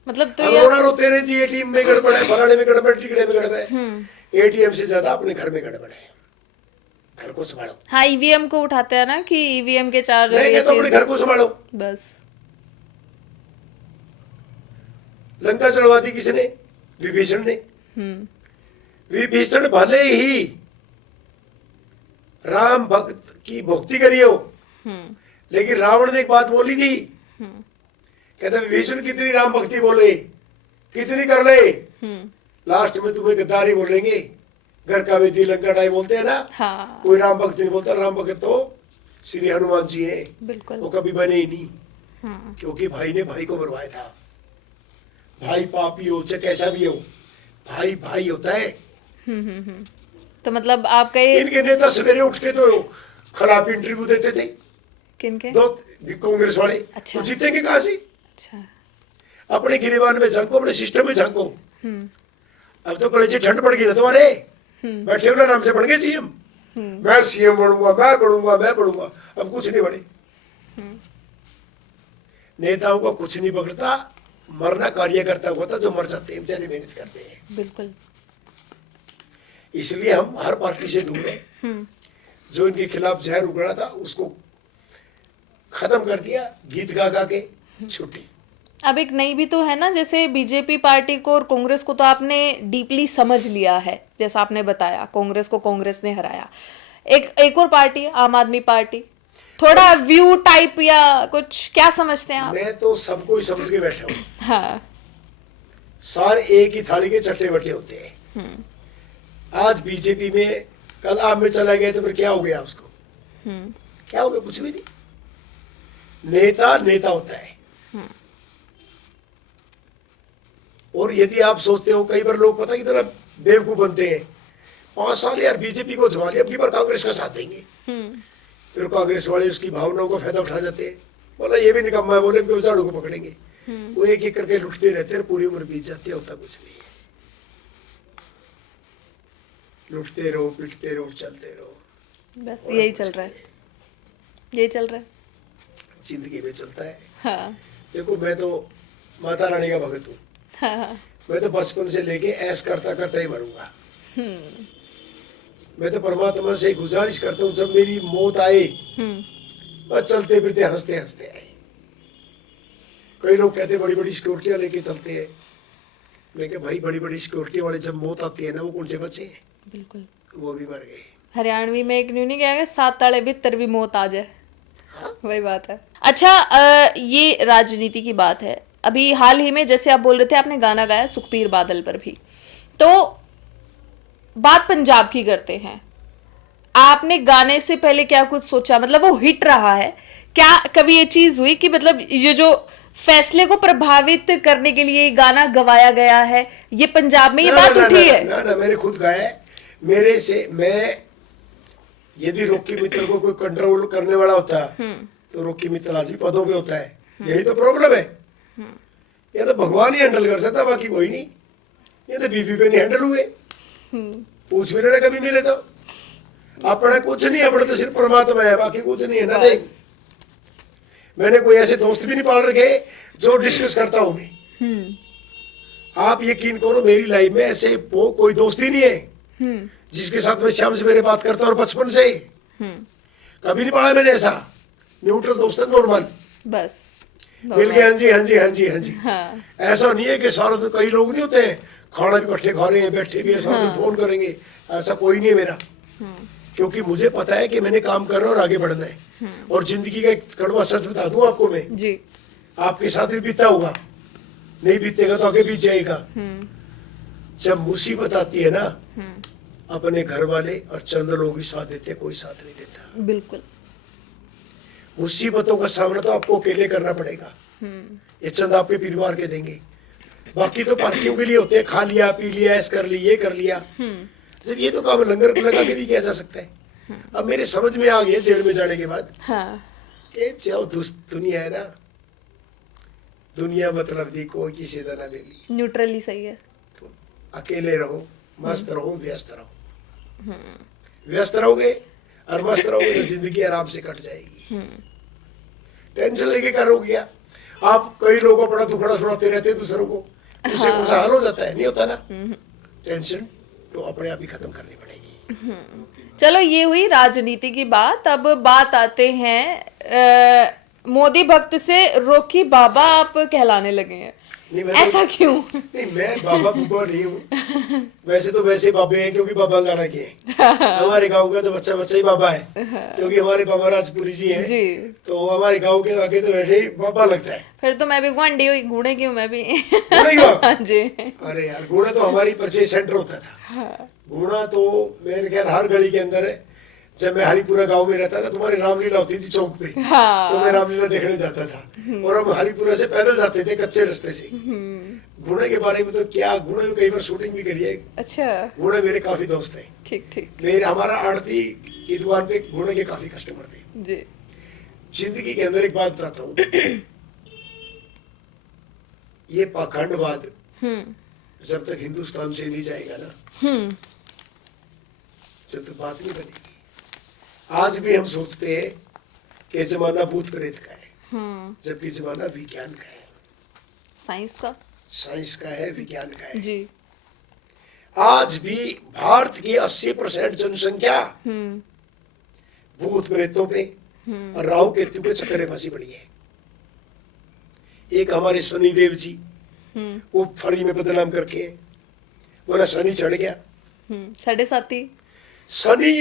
मतलब तो अब रोना रोते रहे जी, एटीएम में गड़बड़ है, फलाने में गड़बड़, टिकड़े में गड़बड़ है। एटीएम से ज्यादा अपने घर में गड़बड़ है, घर को संभालो। हाँ, ईवीएम को उठाते हैं ना कि ईवीएम के चार्ज मैं कहता हूं अपने घर को संभालो। बस लंका चढ़वा दी किसने? विभीषण ने। विभीषण भले ही राम भक्त की भक्ति करी हो, लेकिन रावण ने एक बात बोली थी, कहता विभीषण कितनी राम भक्ति बोले, कितनी कर ले, लास्ट में तुम्हें गद्दारी बोलेंगे। घर का बेदी लंका डाई बोलते हैं ना। हाँ। कोई राम भक्त नहीं बोलता। राम भक्त तो श्री हनुमान जी है, बिल्कुल। वो कभी बने ही नहीं, क्योंकि भाई ने भाई को मरवाया था। भाई पापी हो चाहे कैसा भी हो, भाई भाई होता है। तो मतलब आपका ये इनके नेता सवेरे उठ के तो खराब इंटरव्यू देते थे, किनके? दो कांग्रेस वाले। अच्छा। तो जीतेंगे कहां से? अच्छा। अपने गिरेबान में झांको, अपने सिस्टम में झांको। अब तो कलेजे ठंड पड़ गई ना तुम्हारे, बैठे हुए नाम से बन गए सीएम। मैं सीएम बनूंगा, मैं बनूंगा, मैं बनूंगा। अब कुछ नहीं बने। नेताओं को कुछ नहीं पकड़ता, मरना कार्यकर्ता होता जो मर जाते हैं, बेचारे मेहनत करते हैं। बिल्कुल। इसलिए हम हर पार्टी से दूर हैं। जो इनके खिलाफ जहर उगड़ा था उसको खत्म कर दिया, गीत गा गा के छुट्टी। अब एक नई भी तो है ना, जैसे बीजेपी पार्टी को और कांग्रेस को तो आपने डीपली समझ लिया है, जैसा आपने बताया कांग्रेस को कांग्रेस ने हराया। एक और पार्टी है आम आदमी पार्टी, थोड़ा व्यू टाइप या कुछ, क्या समझते हैं आप? मैं तो सबको ही समझ के बैठा हूँ। हाँ। सारे एक ही थाली के चट्टे बटे होते हैं। आज बीजेपी में, कल आप में चला गया तो फिर क्या हो गया उसको? क्या हो गया? कुछ भी नहीं। नेता नेता होता है। और यदि आप सोचते हो, कई बार लोग पता कितना बेवकूफ बनते हैं, 5 साल यार बीजेपी को जमा लिया, अब की बार कांग्रेस का साथ देंगे। फिर कांग्रेस वाले उसकी भावनाओं का फायदा उठा जाते हैं, बोला ये भी निकम्मा है, बोले झाड़ू को पकड़ेंगे। वो एक एक करके लुटते रहते हैं, पूरी उम्र बीत जाती है, होता कुछ नहीं है। लुटते रहो, पिटते रहो, चलते रहो, बस यही चल रहा है, यही चल रहा है जिंदगी में चलता है। हाँ। देखो मैं तो माता रानी का भगत हूँ। हाँ। मैं तो बचपन से लेके ऐश करता करता ही मरूंगा। मैं तो परमात्मा से गुजारिश करता हूँ, जब मेरी मौत आए बस चलते फिरते हंसते हंसते आए। कई लोग कहते बड़ी बड़ी सिक्योरिटियां लेके चलते हैं, मैं क्या भाई, बड़ी बड़ी सिक्योरिटी वाले जब मौत आती है ना, वो कौन से बचे हैं? बिल्कुल। वो भी मर गए। हरियाणवी में एक न्यू नहीं कहा, 7 ताले भीतर भी मौत आ जाए। वही बात है। अच्छा, ये राजनीति की बात है। अभी हाल ही में जैसे आप बोल रहे थे, आपने गाना गाया सुखबीर बादल पर भी, तो बात पंजाब की करते हैं। आपने गाने से पहले क्या कुछ सोचा? मतलब वो हिट रहा है, क्या कभी ये चीज हुई कि मतलब ये जो फैसले को प्रभावित करने के लिए गाना गवाया गया है, ये पंजाब में ये बात उठी है? ना, मैंने खुद गाया है। मेरे से, मैं यदि रॉकी मित्तल को कोई कंट्रोल करने वाला होता तो रॉकी मित्तल आज भी पदों पे होता है। यही तो प्रॉब्लम है। ये तो भगवान ही हैंडल कर सकता, बाकी कोई नहीं। ये तो बीवी पे नहीं हैंडल हुए। पूछ भी लेना कभी मिले तो। अपना कुछ नहीं, अपने तो सिर्फ परमात्मा है, बाकी कुछ नहीं है ना। देख, मैंने कोई ऐसे दोस्त भी नहीं पाल रखे जो डिस्कस करता हूं मैं। आप यकीन करो, मेरी लाइफ में ऐसे वो कोई दोस्त ही नहीं है जिसके साथ मैं शाम से मेरे बात करता हूँ, बचपन से कभी नहीं पढ़ा मैंने ऐसा। न्यूट्रल दोस्त है, नॉर्मल, बस मिल गया, हाँ जी हाँ जी हाँ जी हाँ जी। हाँ। ऐसा नहीं है कि सारा दिन, कई लोग नहीं होते हैं खाना भी इकट्ठे खा रहे हैं, बैठे भी है, सारा दिन फोन करेंगे, ऐसा कोई नहीं है मेरा। क्योंकि मुझे पता है कि मैंने काम करना और आगे बढ़ना है। और जिंदगी का एक कड़वा सच बता दूं आपको मैं जी, आपके साथ भी बीता होगा, नहीं बीतेगा तो आगे बीत जाएगा। जब मुसीबत आती है ना, अपने घर वाले और चंद लोग ही साथ देते, कोई साथ नहीं देता। बिल्कुल। मुसीबतों का सामना तो आपको अकेले करना पड़ेगा, ये चंद आपके परिवार के देंगे, बाकी तो पार्टियों के लिए होते हैं, खा लिया पी लिया, ऐसा कर लिया, ये कर लिया। जब ये तो काम लंगर लगा के भी किया जा सकता है। अब मेरे समझ में आ गया जेल में जाने के बाद, हाँ। कि जो दुनिया है ना, दुनिया मतलब दी कोई किसी तरह ले ली, न्यूट्रली सही है। तो अकेले रहो, मस्त रहो, व्यस्त रहो, व्यस्त रहोगे और मस्त रहोगे तो जिंदगी आराम से कट जाएगी। टेंशन लेके क्या रोग गया? आप कई लोगों को बड़ा दुखड़ा सुनाते रहते हैं दूसरों को, उससे कौन सा हल हो जाता है? नहीं होता ना। टेंशन तो अपने आप ही खत्म करनी पड़ेगी। चलो ये हुई राजनीति की बात। अब बात आते हैं मोदी भक्त से रोकी बाबा आप कहलाने लगे हैं, ऐसा क्यों? नहीं, मैं बाबा बुबा नहीं हूँ। वैसे तो वैसे बाबे हैं क्योंकि बाबा लाना के हैं। हमारे गांव का तो बच्चा बच्चा ही बाबा है, क्योंकि हमारे बाबा राजपुरी जी हैं जी। तो हमारे गांव के आगे तो वैसे ही बाबा लगता है। फिर तो मैं भी गुआंढी हुई, गुणे की हूँ मैं भी। जी। अरे यार, गुणा तो हमारी परचेज सेंटर होता था। गुणा तो मेरे ख्याल हर गली के अंदर है। जब मैं हरिपुरा गांव में रहता था, तुम्हारी रामलीला होती थी चौक पे। तो मैं रामलीला देखने जाता था, और हम हरिपुरा से पैदल जाते थे कच्चे रास्ते से। गुणे के बारे में तो क्या, गुणे में कई बार शूटिंग भी करी है। अच्छा। गुणे मेरे काफी दोस्त हैं। ठीक ठीक। मेरे हमारा आड़ती की दुकान पे गुणे के काफी कस्टमर थे जी। जिंदगी के अंदर एक बात बताता हूँ, ये पाखंडवाद जब तक हिंदुस्तान से नहीं जाएगा ना, जब तक बात नहीं बनेगी। आज भी हम सोचते हैं कि जमाना भूत प्रेत का है, जबकि जमाना विज्ञान का है, साइंस का है, विज्ञान का है जी। आज भी भारत की 80% जनसंख्या भूत प्रेतों पे और राहु केतु के चक्कर में फंसी पड़ी है। एक हमारे शनिदेव जी, वो फरी में बदनाम करके बोला शनि चढ़ गया। 7.5 शनि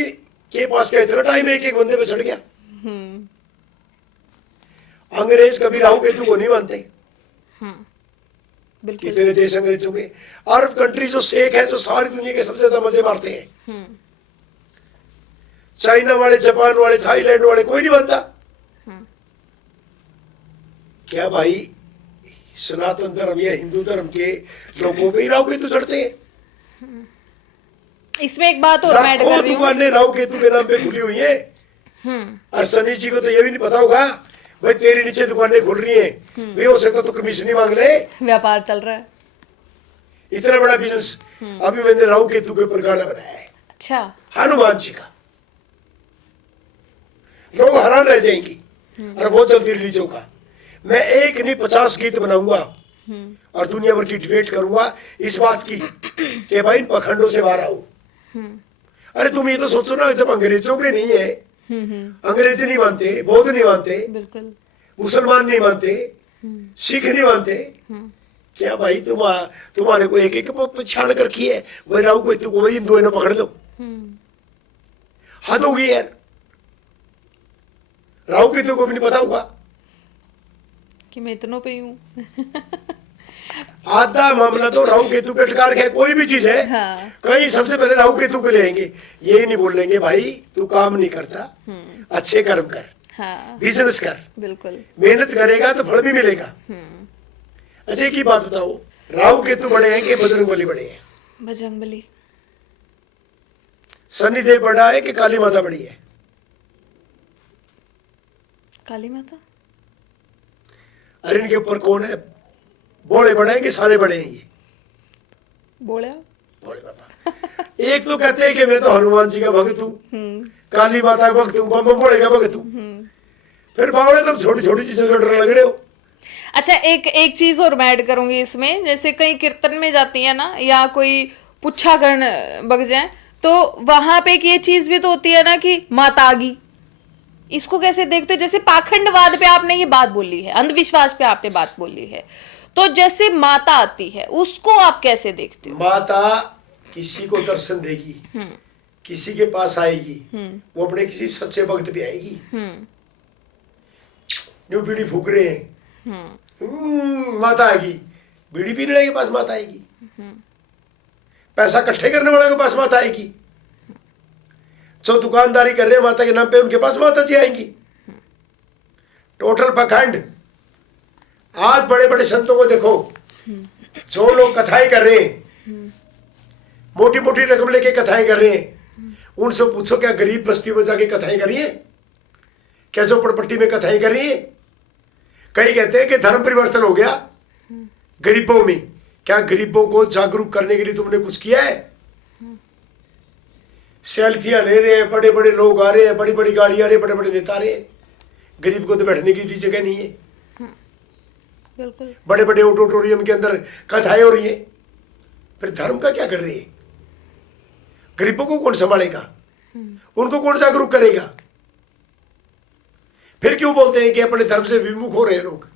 के पास क्या इतना टाइम है, एक बंदे पे चढ़ गया। अंग्रेज कभी राहु केतु को नहीं मानते। कितने देश अंग्रेजों के, अरब कंट्री जो शेख है, जो सारी दुनिया के सबसे ज्यादा मजे मारते हैं, चाइना वाले, जापान वाले, थाईलैंड वाले, कोई नहीं मानता। क्या भाई सनातन धर्म या हिंदू धर्म के लोगों पे ही राहु केतु चढ़ते हैं? इसमें एक बात और मैं ऐड कर रही हूं, दुकानें राहु केतु के नाम पे खुली हुई है। और शनि जी को तो ये भी नहीं पता होगा भाई तेरे नीचे दुकानें खुल रही हैं, भी हो सकता तो कमीशन ही मांग ले। व्यापार चल रहा है, इतना बड़ा बिजनेस। अभी मैंने राहु केतु के ऊपर गाना बनाया है। अच्छा। हनुमान जी का, लोग हैरान रह जाएंगे और बहुत जल्दी रिलीज होगा। मैं एक नहीं 50 गीत बनाऊंगा और दुनिया भर की डिबेट करूंगा इस बात की कि भाई इन पखंडों से बाहर आओ। अरे तुम ये तो सोचो ना, जब अंग्रेजों के नहीं है, अंग्रेजी नहीं मानते, बौद्ध नहीं मानते, बिल्कुल मुसलमान नहीं मानते, सिख नहीं मानते, क्या भाई तुम्हारे को एक एक पछाड़ कर रखी है भाई राहु केतु को, भाई इन दो पकड़ लो। हद होगी यार। राहु केतु को भी नहीं पता होगा कि मैं इतनों पे हूँ। आधा मामला तो राहु केतु पे अटका है, कोई भी चीज है। हाँ। कहीं सबसे पहले राहु केतु को लेंगे, ये नहीं बोलेंगे भाई तू काम नहीं करता, अच्छे कर्म कर, हाँ। बिजनेस कर, बिल्कुल मेहनत करेगा तो फल भी मिलेगा। अच्छा एक ही बात बताओ, राहु केतु बड़े हैं कि बजरंगबली बड़े हैं? बजरंगबली। शनिदेव बड़ा है कि काली माता बड़ी है? काली माता। अरे इनके ऊपर कौन है? बोले बड़े हैं कि सारे बड़े हैं? ये बोले बाबा। एक तो कहते हैं कि मैं तो हनुमान जी का भक्त हूँ, काली माता का भक्त हूँ, बम बोले का भक्त हूँ, फिर बावड़े तुम छोटी छोटी चीजों से डर लग रहे हो। अच्छा एक चीज और मैं ऐड करूंगी इसमें, जैसे कहीं कीर्तन में जाती है ना, या कोई पुच्छा गण बग जाए, तो वहां पे एक ये चीज भी तो होती है ना कि माता आ गई। इसको कैसे देखते हो? जैसे पाखंडवाद पे आपने ये बात बोली है, अंधविश्वास पे आपने बात बोली है, तो जैसे माता आती है उसको आप कैसे देखते हो? माता किसी को दर्शन देगी, किसी के पास आएगी, वो अपने किसी सच्चे भक्त भी आएगी। न्यू बीड़ी फूक रहे हैं, माता आएगी। बीड़ी पीने वाले के पास माता आएगी, पैसा इकट्ठे करने वाले के पास माता आएगी, जो दुकानदारी कर रहे हैं माता के नाम पे उनके पास माता जी आएंगी। टोटल पखंड। आज बड़े बड़े संतों को देखो, जो लोग कथाएं कर रहे हैं, मोटी मोटी रकम लेके कथाएं कर रहे हैं, उनसे पूछो क्या गरीब बस्तियों में जाके कथाएं कर रही है? क्या झोपड़पट्टी में कथाएं कर रही है? कई कहते हैं कि धर्म परिवर्तन हो गया गरीबों में। क्या गरीबों को जागरूक करने के लिए तुमने कुछ किया है? सेल्फियां ले रहे हैं, बड़े बड़े लोग आ रहे हैं, बड़ी बड़ी गाड़ियां आ रही है, बड़े बड़े नेता आ रहे हैं। गरीब को तो बैठने की भी जगह नहीं है। बिल्कुल। बड़े बड़े ऑडिटोरियम के अंदर कथाएं हो रही है। फिर धर्म का क्या कर रहे हैं? गरीबों को कौन संभालेगा? उनको कौन जागरूक करेगा? फिर क्यों बोलते हैं कि अपने धर्म से विमुख हो रहे हैं लोग?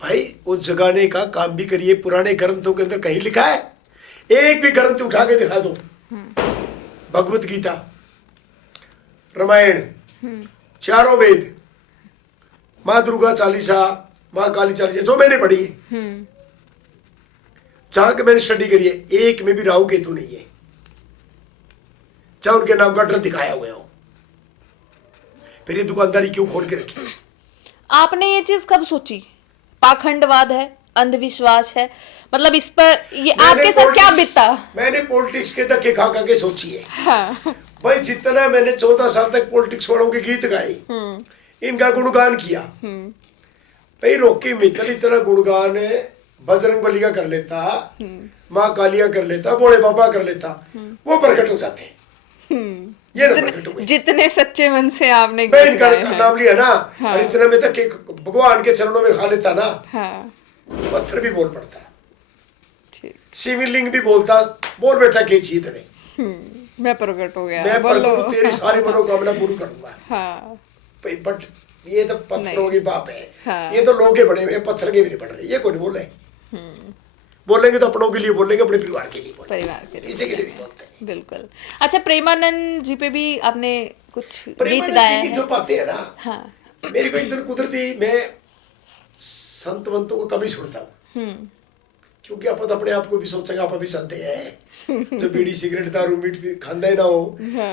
भाई उस जगाने का काम भी करिए। पुराने ग्रंथों के अंदर कहीं लिखा है? एक भी ग्रंथ उठा के दिखा दो। भगवत गीता, रामायण, चारों वेद, माँ दुर्गा चालीसा, माँ काली चालीसा, जो मैंने पढ़ी है, जहां के मैंने स्टडी करी है, एक में भी राहु केतु नहीं है जहां उनके नाम का ड्रग दिखाया हुआ हो। फिर ये दुकानदारी क्यों खोल के रखी है? आपने ये चीज कब सोची? पाखंडवाद है, अंधविश्वास है, मतलब इस पर ये आपके साथ क्या बीता? मैंने पॉलिटिक्स के धक्के खा खा के सोची है। हाँ। भाई जितना मैंने 14 साल तक पॉलिटिक्स वालों के गीत गाए, इनका गुणगान किया, भाई रॉकी मित्तल इतना गुणगान बजरंग बली का कर लेता, माँ कालिया कर लेता, भोले बाबा कर लेता, वो प्रकट हो जाते हैं। ये ना प्रकट हुए। जितने सच्चे मन से आपने मैं इनका नाम लिया ना, हाँ। और इतना में तक भगवान के चरणों में खा लेता ना, हाँ। पत्थर भी बोल पड़ता है, ठीक। शिवलिंग भी बोलता, बोल बेटा के चीज रे, मैं प्रकट हो गया, मैं बोलो। प्रभु तेरी सारी मनोकामना पूरी करूंगा। हाँ। भाई बट ये तो पत्थरों की बाप है। हाँ। ये तो लोग के बने हुए, पत्थर के भी नहीं पड़ रहे। ये कोई नहीं बोल रहे। बोलेंगे तो अपनों के लिए बोलेंगे, अपने परिवार के लिए बोलेंगे, परिवार के लिए किसी के लिए नहीं बोलते। बिल्कुल। अच्छा, प्रेमानंद जी पे भी आपने कुछ गीत प्रेमानंद गाया जी की है? जो बातें है ना, हाँ। मेरे को एकदम कुदरती, मैं संत वंतों को कभी छोड़ता हूँ, क्योंकि आप अपने आप को भी सोचेंगे आप अभी संत हैं। जो बीड़ी सिगरेट दारू मीट भी खांदा ही ना हो,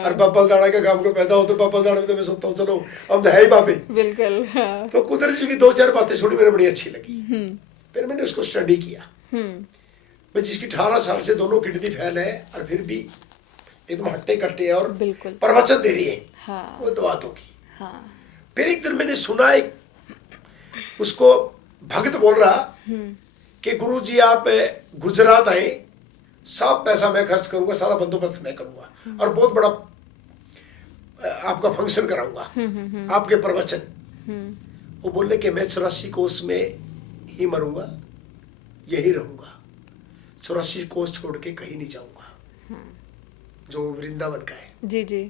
और बब्बल दाड़ा के काम को पैदा हो, तो बब्बल दाड़ा में तो मैं सोचता हूँ चलो हम तो है ही बाबे। बिल्कुल। हाँ। तो कुदरत जी की 2-4 बातें सुनी, मेरे बड़ी अच्छी लगी। फिर मैंने उसको स्टडी किया। मैं जिसकी 18 साल से दोनों किडनी फेल है, और फिर भी एकदम हट्टे कट्टे है, और बिल्कुल। प्रवचन दे रही है। हाँ। कोई दवा तो की। हाँ। फिर एक दिन मैंने सुना, एक उसको भक्त बोल रहा कि गुरु जी आप गुजरात आए, सब पैसा मैं खर्च करूंगा, सारा बंदोबस्त मैं करूंगा, और बहुत बड़ा आपका फंक्शन कराऊंगा, आपके प्रवचन। वो बोलने के मैं 84 कोस में ही मरूंगा, यही रहूंगा, 84 कोस छोड़ के कहीं नहीं जाऊंगा, जो वृंदावन का है। जी जी।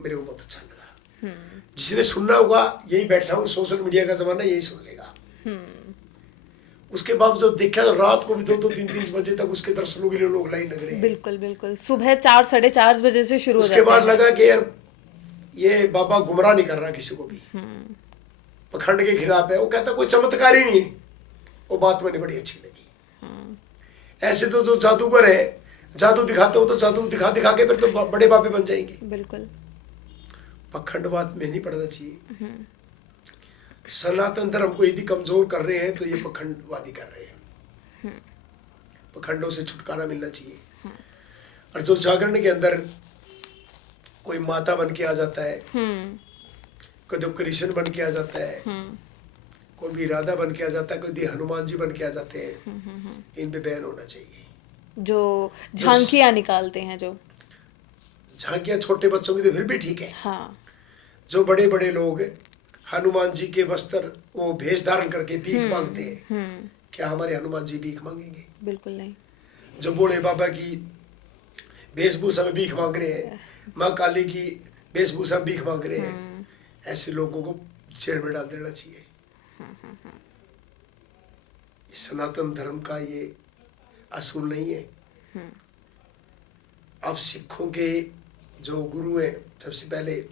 मेरे को बहुत अच्छा लगा। जिसने सुनना होगा, यही बैठा हूँ, सोशल मीडिया का जमाना, यही सुन लेगा। उसके बावजूद देखा तो रात को भी 2-2 3-3 बजे तक उसके दर्शनों के लिए लोग लाइन लग रहे हैं। बिल्कुल बिल्कुल। सुबह 4 साढ़े 4 बजे से शुरू हो उसके जाता बाद है। लगा कि यार ये बाबा गुमराह नहीं कर रहा किसी को भी, पखंड के खिलाफ है। वो कहता कोई चमत्कार ही नहीं है। वो बात मैंने बड़ी अच्छी लगी। ऐसे तो जो जादूगर है, जादू दिखाते हो तो जादू दिखा दिखा के फिर तो बड़े बाबे बन जाएंगे। बिल्कुल। पखंडवाद में नहीं पड़ना चाहिए। सनातन धर्म को यदि कमजोर कर रहे हैं तो ये पखंडवादी कर रहे हैं। पखंडों से छुटकारा मिलना चाहिए। और जो जागरण के अंदर कोई माता बन के आ जाता है, कोई कृष्ण बन के आ जाता है, कोई भी राधा बन के आ जाता है, कोई हनुमान जी बन के आ जाते हैं, इन पे बैन होना चाहिए। जो झांकियां निकालते हैं, जो झांकियां छोटे बच्चों की तो फिर भी ठीक है। हाँ। जो बड़े बड़े लोग हनुमान जी के वस्त्र वो भेष धारण करके भीख मांगते हैं, क्या हमारे हनुमान जी भीख मांगेंगे? बिल्कुल नहीं। जो भोले बाबा की वेशभूषा में भीख मांग रहे हैं, माँ काली की वेशभूषा में भीख मांग रहे हैं, ऐसे लोगों को जेल में डाल देना चाहिए। सनातन धर्म का ये असूल नहीं है। अब सिखों के जो गुरु हैं, सबसे पहले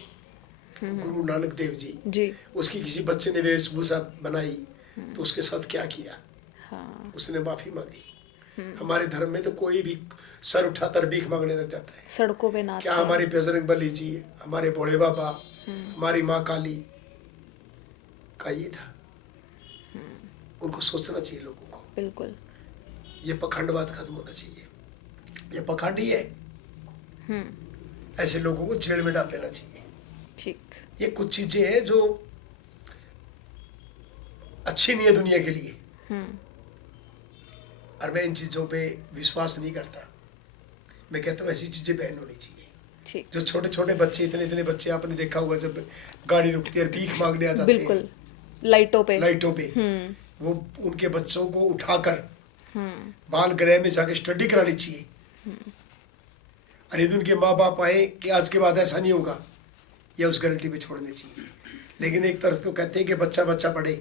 गुरु नानक देव जी, उसकी किसी बच्चे ने वेशभूषा बनाई तो उसके साथ क्या किया? हाँ। उसने माफी मांगी। हमारे धर्म में तो कोई भी सर उठाकर भीख मांगने लग जाता है। सड़कों पे नाचते क्या हमारी बजरंग बली जी, हमारे भोले बाबा, हमारी माँ काली का ये था? उनको सोचना चाहिए लोगों को। बिल्कुल। ये पखंडवाद खत्म होना चाहिए। ये पखंड ही है। ऐसे लोगों को जेल में डाल देना चाहिए। ठीक। ये कुछ चीजें हैं जो अच्छी नहीं है दुनिया के लिए, और मैं इन चीजों पे विश्वास नहीं करता। मैं कहता हूँ ऐसी चीजें बैन होनी चाहिए। ठीक, जो छोटे छोटे बच्चे, इतने इतने बच्चे आपने देखा होगा जब गाड़ी रुकती है भीख मांगने आ जाते हैं बिल्कुल, लाइटों पे। वो उनके बच्चों को उठाकर बाल गृह में जाके स्टडी करानी चाहिए। और यदि उनके माँ बाप आए कि आज के बाद ऐसा नहीं होगा, या उस गारंटी पे छोड़ने चाहिए। लेकिन एक तरफ तो कहते हैं कि बच्चा बच्चा पढ़े,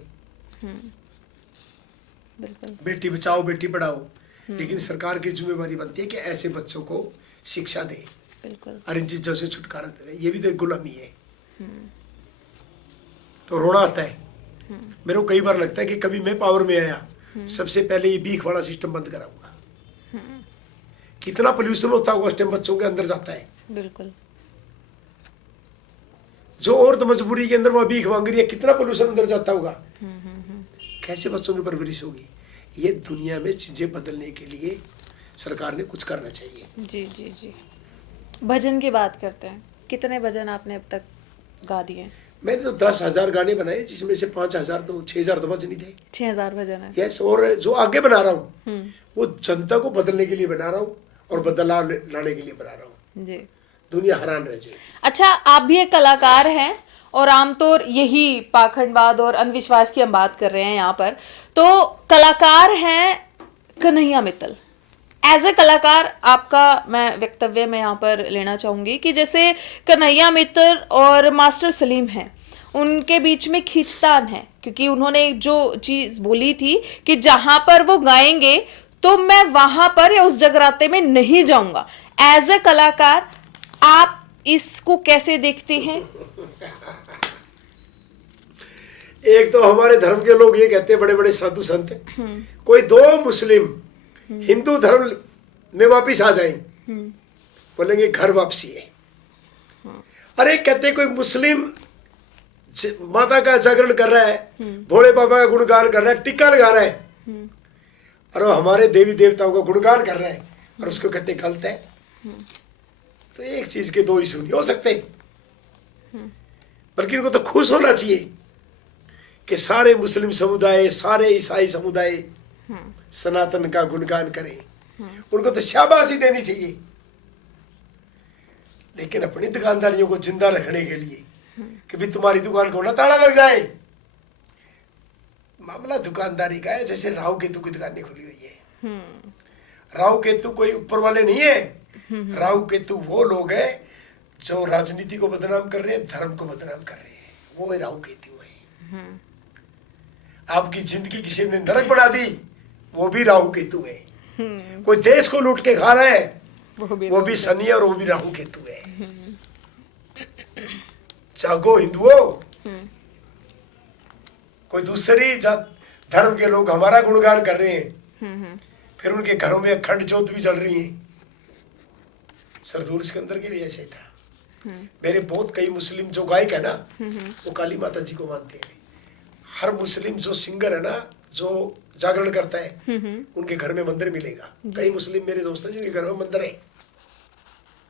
बिल्कुल, बेटी बचाओ बेटी पढ़ाओ, लेकिन सरकार की जिम्मेवारी बनती है कि ऐसे बच्चों को शिक्षा दे बिल्कुल। और इन चीजों से छुटकारा दे। ये भी तो एक गुलामी है। तो रोना आता है मेरे को, कई बार लगता है कि कभी मैं पावर में आया सबसे पहले ये भीख वाला सिस्टम बंद कराऊंगा। कितना पोल्यूशन होता होगा उस टाइम बच्चों के अंदर जाता है। बिल्कुल, जो औरत मजबूरी के अंदर वहां भीख मांग रही है, कितना पोल्यूशन अंदर जाता होगा। कैसे बच्चों की परवरिश होगी। ये दुनिया में चीजें बदलने के लिए सरकार ने कुछ करना चाहिए। जी जी जी। भजन की बात करते हैं, कितने भजन आपने अब तक गा दिए? मैंने तो 10,000 गाने बनाए, जिसमें से 5,000 तो 6,000 तो भजन ही थे। 6,000 भजन है। यस, और जो आगे बना रहा हूँ वो जनता को बदलने के लिए बना रहा हूँ और बदलाव लाने के लिए बना रहा हूँ। जी, दुनिया हैरान रह जाए। अच्छा, आप भी एक कलाकार हैं और आमतौर यही पाखंडवाद और अंधविश्वास की हम बात कर रहे हैं यहाँ पर, तो कलाकार हैं कन्हैया मित्तल। एज ए कलाकार आपका मैं वक्तव्य में यहाँ पर लेना चाहूंगी कि जैसे कन्हैया मित्तल और मास्टर सलीम हैं, उनके बीच में खींचतान है, क्योंकि उन्होंने जो चीज बोली थी कि जहां पर वो गाएंगे तो मैं वहां पर या उस जगराते में नहीं जाऊंगा। एज ए कलाकार आप इसको कैसे देखते हैं? एक तो हमारे धर्म के लोग ये कहते हैं, बड़े बड़े साधु संत, कोई दो मुस्लिम हिंदू धर्म में वापिस आ जाए, बोलेंगे घर वापसी है। अरे कहते कोई मुस्लिम माता का जागरण कर रहा है, भोले बाबा का गुणगान कर रहा है, टिक्का लगा रहा है, और वो हमारे देवी देवताओं का गुणगान कर रहा है और उसको कहते गलत है। तो एक चीज के दो इशू नहीं हो सकते, बल्कि इनको तो खुश होना चाहिए कि सारे मुस्लिम समुदाय, सारे ईसाई समुदाय सनातन का गुणगान करें। उनको तो शाबाशी देनी चाहिए। लेकिन अपनी दुकानदारियों को जिंदा रखने के लिए कि भी तुम्हारी दुकान को ना ताला लग जाए। मामला दुकानदारी का है, जैसे राहु केतु की दुकानें खुली हुई है। राहु केतु कोई ऊपर वाले नहीं है। राहु केतु वो लोग हैं जो राजनीति को बदनाम कर रहे हैं, धर्म को बदनाम कर रहे हैं, वो राहु केतु है। आपकी जिंदगी किसी ने नरक बना दी, वो भी राहु केतु है। कोई देश को लूट के खा रहा है, वो भी शनि है और वो भी राहु केतु है। जागो हिंदुओं। कोई दूसरी धर्म के लोग हमारा गुणगान कर रहे हैं, फिर उनके घरों में अखंड ज्योत भी जल रही है। सरदूल सिकंदर के भी ऐसे था। मेरे बहुत कई मुस्लिम जो गायक है ना, वो काली माता जी को मानते हैं। हर मुस्लिम जो सिंगर है ना, जो जागरण करता है, उनके घर में मंदिर मिलेगा। कई मुस्लिम मेरे दोस्त हैं जिनके घर में मंदिर है।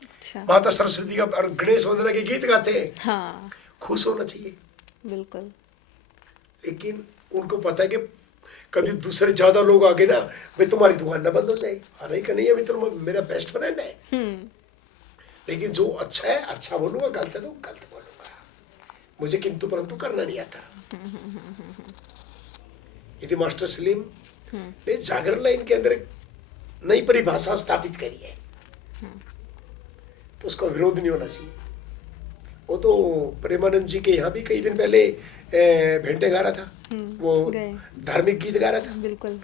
अच्छा। माता सरस्वती का और गणेश वंदना के गीत गाते हैं। हाँ, खुश होना चाहिए। बिल्कुल। लेकिन उनको पता है कि कभी दूसरे ज्यादा लोग आगे ना, भाई तुम्हारी दुकान ना बंद हो जाए। अरे कन्हैया मित्तल मेरा बेस्ट फ्रेंड है। लेकिन जो अच्छा है अच्छा बोलूंगा, गलत है तो गलत बोलूंगा। मुझे किंतु परंतु करना नहीं आता। यदि मास्टर सलीम ने जागरण लाइन के अंदर एक नई परिभाषा स्थापित करी है, तो उसका विरोध नहीं होना चाहिए। वो तो प्रेमानंद जी के यहाँ भी कई दिन पहले भेंटे गा रहा था, वो धार्मिक गीत गा रहा था। बिल्कुल।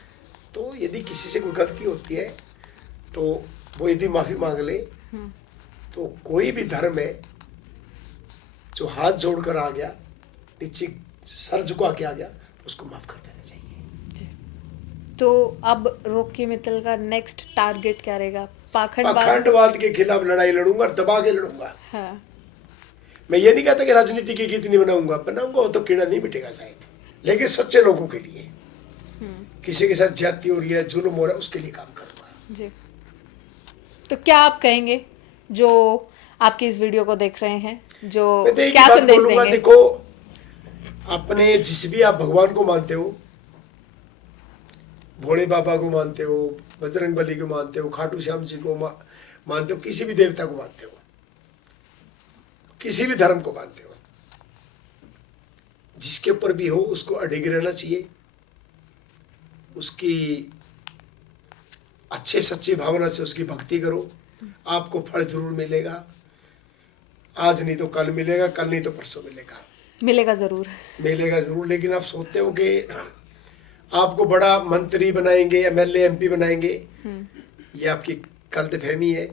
तो यदि किसी से कोई गलती होती है तो वो यदि माफी मांग ले, तो कोई भी धर्म है जो हाथ जोड़कर आ गया, नीचे सर झुका के आ गया, तो उसको माफ कर देना चाहिए। तो अब रॉकी मित्तल का नेक्स्ट टारगेट क्या रहेगा? पाखंडवाद के खिलाफ लड़ाई लड़ूंगा और दबा के लड़ूंगा। हाँ। मैं ये नहीं कहता कि राजनीति के गीत नहीं बनाऊंगा, वो तो कीड़ा नहीं मिटेगा शायद, लेकिन सच्चे लोगों के लिए, किसी के साथ ज्यादती हो रही है, जुल्म हो रहा है, उसके लिए काम करूंगा। जी। तो क्या आप कहेंगे जो आपकी इस वीडियो को देख रहे हैं, जो क्या संदेश देंगे? देखो, अपने जिस भी आप भगवान को मानते हो, भोले बाबा को मानते हो, बजरंग बली को मानते हो, खाटू श्याम जी को मानते हो, किसी भी देवता को मानते हो, किसी भी धर्म को मानते हो, जिसके ऊपर भी हो उसको अडिग रहना चाहिए, उसकी अच्छे सच्ची भावना से उसकी भक्ति करो, आपको फल जरूर मिलेगा। आज नहीं तो कल मिलेगा, कल नहीं तो परसों मिलेगा, मिलेगा जरूर, मिलेगा जरूर। लेकिन आप सोचते हो कि आपको बड़ा मंत्री बनाएंगे, एमएलए एमपी बनाएंगे, ये आपकी गलतफहमी है।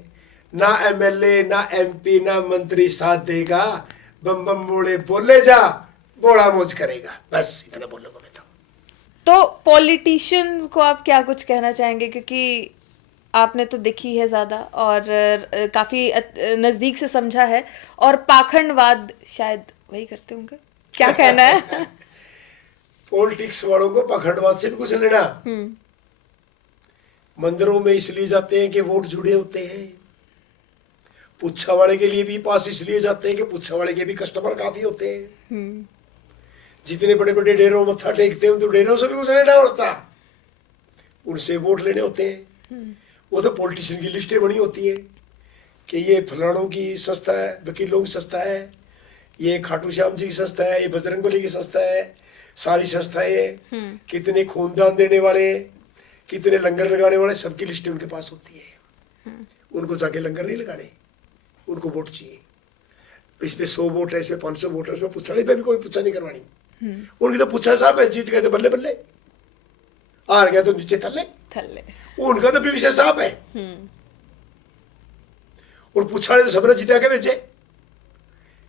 ना एमएलए ना एमपी ना मंत्री साथ देगा, बम बम बोले बोले जा, बोला मोज करेगा, बस इतना बोलूंगा मैं तो पॉलिटिशियन को आप क्या कुछ कहना चाहेंगे, क्योंकि आपने तो देखी है ज्यादा और काफी नजदीक से समझा है, और पाखंडवाद शायद वही करते होंगे, क्या कहना है? पॉलिटिक्स वालों को पाखंडवाद से भी कुछ लेना। मंदिरों में इसलिए जाते हैं कि वोट जुड़े होते हैं, पुच्छा वाले के लिए भी पास इसलिए जाते हैं कि पुच्छा वाले के भी कस्टमर काफी होते हैं। जितने बड़े बड़े डेरों मत्था टेकते हैं तो डेरों से भी कुछ लेना होता, उनसे वोट लेने होते हैं। वो तो पॉलिटिशियन की लिस्टें बनी होती है कि ये फलानों की संस्था है, वकीलों की संस्था है, ये खाटू श्याम जी की संस्था है, ये बजरंग बली की संस्था है, सारी संस्थाएं, कितने खूनदान देने वाले, कितने लंगर लगाने वाले, सबकी लिस्टें उनके पास होती है। उनको जाके लंगर नहीं लगाने, उनको वोट चाहिए। इस पे 100 वोट है, इस पे 500 वोट है, उसमें पुच्छाने पे भी कोई पुच्छा नहीं करवानी। उनकी तो पुच्छा साहब है, जीत गए तो बल्ले बल्ले, हार गया तो नीचे थल्ले थल्ले, उनका तो विषय साहब है। और पुच्छाने तो सबने जीता के बेचे,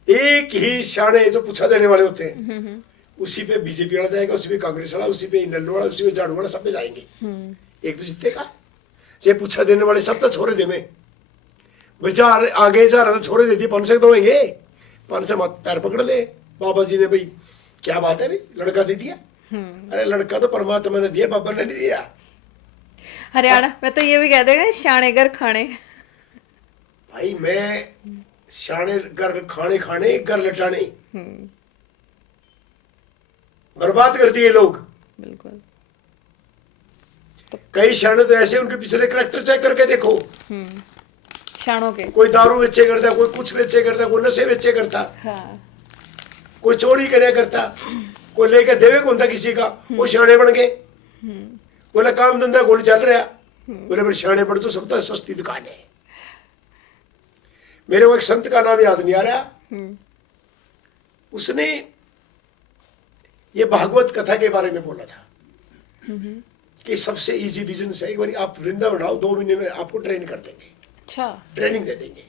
एक ही सियाने जो पुच्छा देने वाले होते हैं, उसी पे बीजेपी वाला जाएगा, उसी पे कांग्रेस वाला, उसी पे नल्लू वाला, उसी पे झाड़ू वाला, सब पे जाएंगे। एक तो जीतेगा। ये पुच्छा देने वाले सब तो छोड़े दे में बेचा, आगे जा रहा था छोड़े दे दिए, 500 दोगे, 500 मत पैर पकड़ ले। बाबा जी ने भाई क्या बात है भाई, लड़का दे दिया। अरे लड़का तो परमात्मा ने दिया, बाबा ने नहीं दिया। हरियाणा में तो ये भी कहते हैं शाणे घर खाने। भाई मैं शाणे घर खाने खाने घर लटाने, बर्बाद कर दिए लोग। बिल्कुल। कई शाणे तो ऐसे, उनके पिछले करैक्टर चेक करके देखो, शाणों के, कोई दारू बेचे करता, कोई कुछ बेचे करता, कोई नशे बेचे करता, हाँ, कोई चोरी करे करता, कोई लेके देवे कौन था किसी का, वो शाणे बन गए। बोला काम धंधा गोल चल रहा, बोले पर शाणे पड़ तो सबसे सस्ती दुकान है। मेरे को एक संत का नाम याद नहीं आ रहा, उसने ये भागवत कथा के बारे में बोला था कि सबसे इजी बिजनेस है, एक बार आप वृंदावन आओ, 2 महीने में आपको ट्रेन कर देंगे, अच्छा, ट्रेनिंग दे देंगे।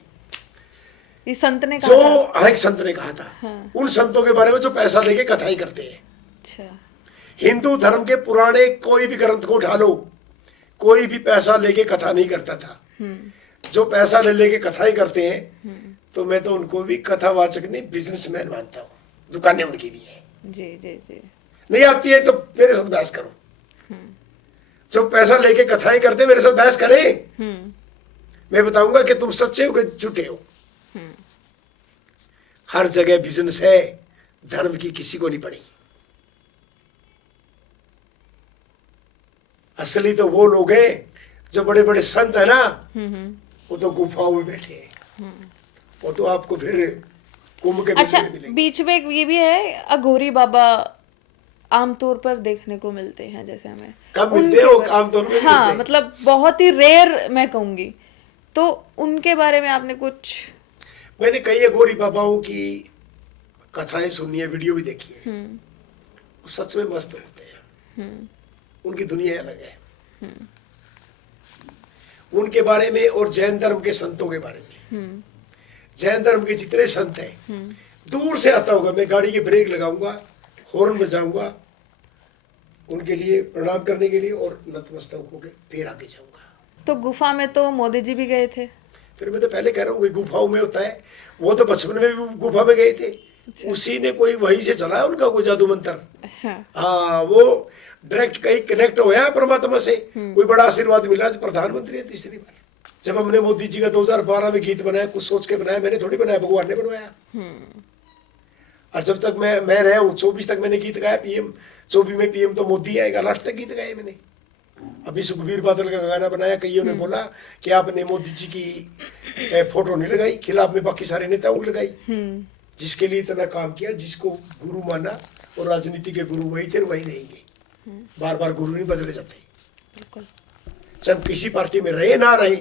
ये संत ने जो कहा था? एक संत ने कहा था। उन संतों के बारे में जो पैसा लेके कथाएं करते हैं। अच्छा, हिंदू धर्म के पुराने कोई भी ग्रंथ को उठा लो, कोई भी पैसा लेके कथा नहीं करता था। जो पैसा ले लेके कथाएं करते हैं, तो मैं तो उनको भी कथावाचक नहीं, बिजनेसमैन मानता हूँ। दुकानें उनकी भी है। जी जी जी। नहीं आती है तो मेरे साथ बहस करो। जो पैसा लेके कथाएं करते मेरे साथ बहस करें, मैं बताऊंगा कि तुम सच्चे हो कि झूठे हो। हर जगह बिजनेस है, धर्म की किसी को नहीं पड़ी। असली तो वो लोग हैं जो बड़े बड़े संत है ना, वो तो गुफाओं में बैठे हैं। वो तो आपको फिर कुंभ के अच्छा, में मिलेंगे। बीच में एक ये भी है, अघोरी बाबा आमतौर पर देखने को मिलते हैं, जैसे हमें कब मिलते हैं वो? आमतौर पर हाँ, मिलते हैं। मतलब बहुत ही रेयर मैं कहूंगी। तो उनके बारे में आपने कुछ? मैंने कई अघोरी बाबाओं की कथाएं सुनी है, वीडियो भी देखी है। वो सच में मस्त होते हैं। उनकी दुनिया अलग है। उनके बारे में और जैन धर्म के संतों के बारे में, जैन धर्म के जितने संत हैं, दूर से आता होगा, मैं गाड़ी की ब्रेक लगाऊंगा, हॉर्न बजाऊंगा उनके लिए, प्रणाम करने के लिए, और नतमस्तक होकर फिर आगे जाऊंगा। तो गुफा में तो मोदी जी भी गए थे। फिर मैं तो पहले कह रहा हूँ गुफाओं में होता है, वो तो बचपन में भी गुफा में गए थे। उसी ने कोई वहीं से चलाया उनका कोई जादू मंत्र। हाँ, वो डायरेक्ट कहीं कनेक्ट होया परमात्मा से, कोई बड़ा आशीर्वाद मिला। आज प्रधानमंत्री है 3री बार। जब हमने मोदी जी का 2012 में गीत बनाया, कुछ सोच के बनाया, मैंने थोड़ी बनाया, भगवान ने बनवाया। और जब तक मैं रहा हूँ 24 तक मैंने गीत गाया, PM 24 में PM तो मोदी आएगा, लास्ट तक गीत गाए मैंने। अभी सुखबीर बादल का गाना बनाया, कईयों ने बोला कि आपने मोदी जी की फोटो नहीं लगाई, खिलाफ में बाकी सारे नेताओं की लगाई। जिसके लिए इतना काम किया, जिसको गुरु माना, और राजनीति के गुरु वही थे, वही रहेंगे। बार बार गुरु नहीं बदले जाते। बिल्कुल। चाहे हम किसी पार्टी में रहे ना रहे,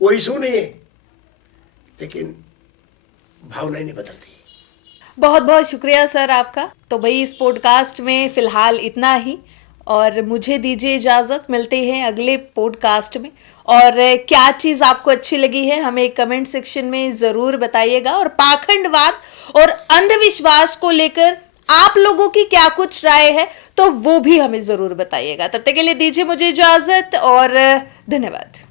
वो इशू नहीं है, लेकिन भावनाएं नहीं बदलती। बहुत बहुत शुक्रिया सर आपका। तो भाई इस पॉडकास्ट में फिलहाल इतना ही, और मुझे दीजिए इजाज़त। मिलते हैं अगले पॉडकास्ट में। और क्या चीज़ आपको अच्छी लगी है हमें कमेंट सेक्शन में ज़रूर बताइएगा। और पाखंडवाद और अंधविश्वास को लेकर आप लोगों की क्या कुछ राय है तो वो भी हमें ज़रूर बताइएगा। तब तक के लिए दीजिए मुझे इजाज़त और धन्यवाद।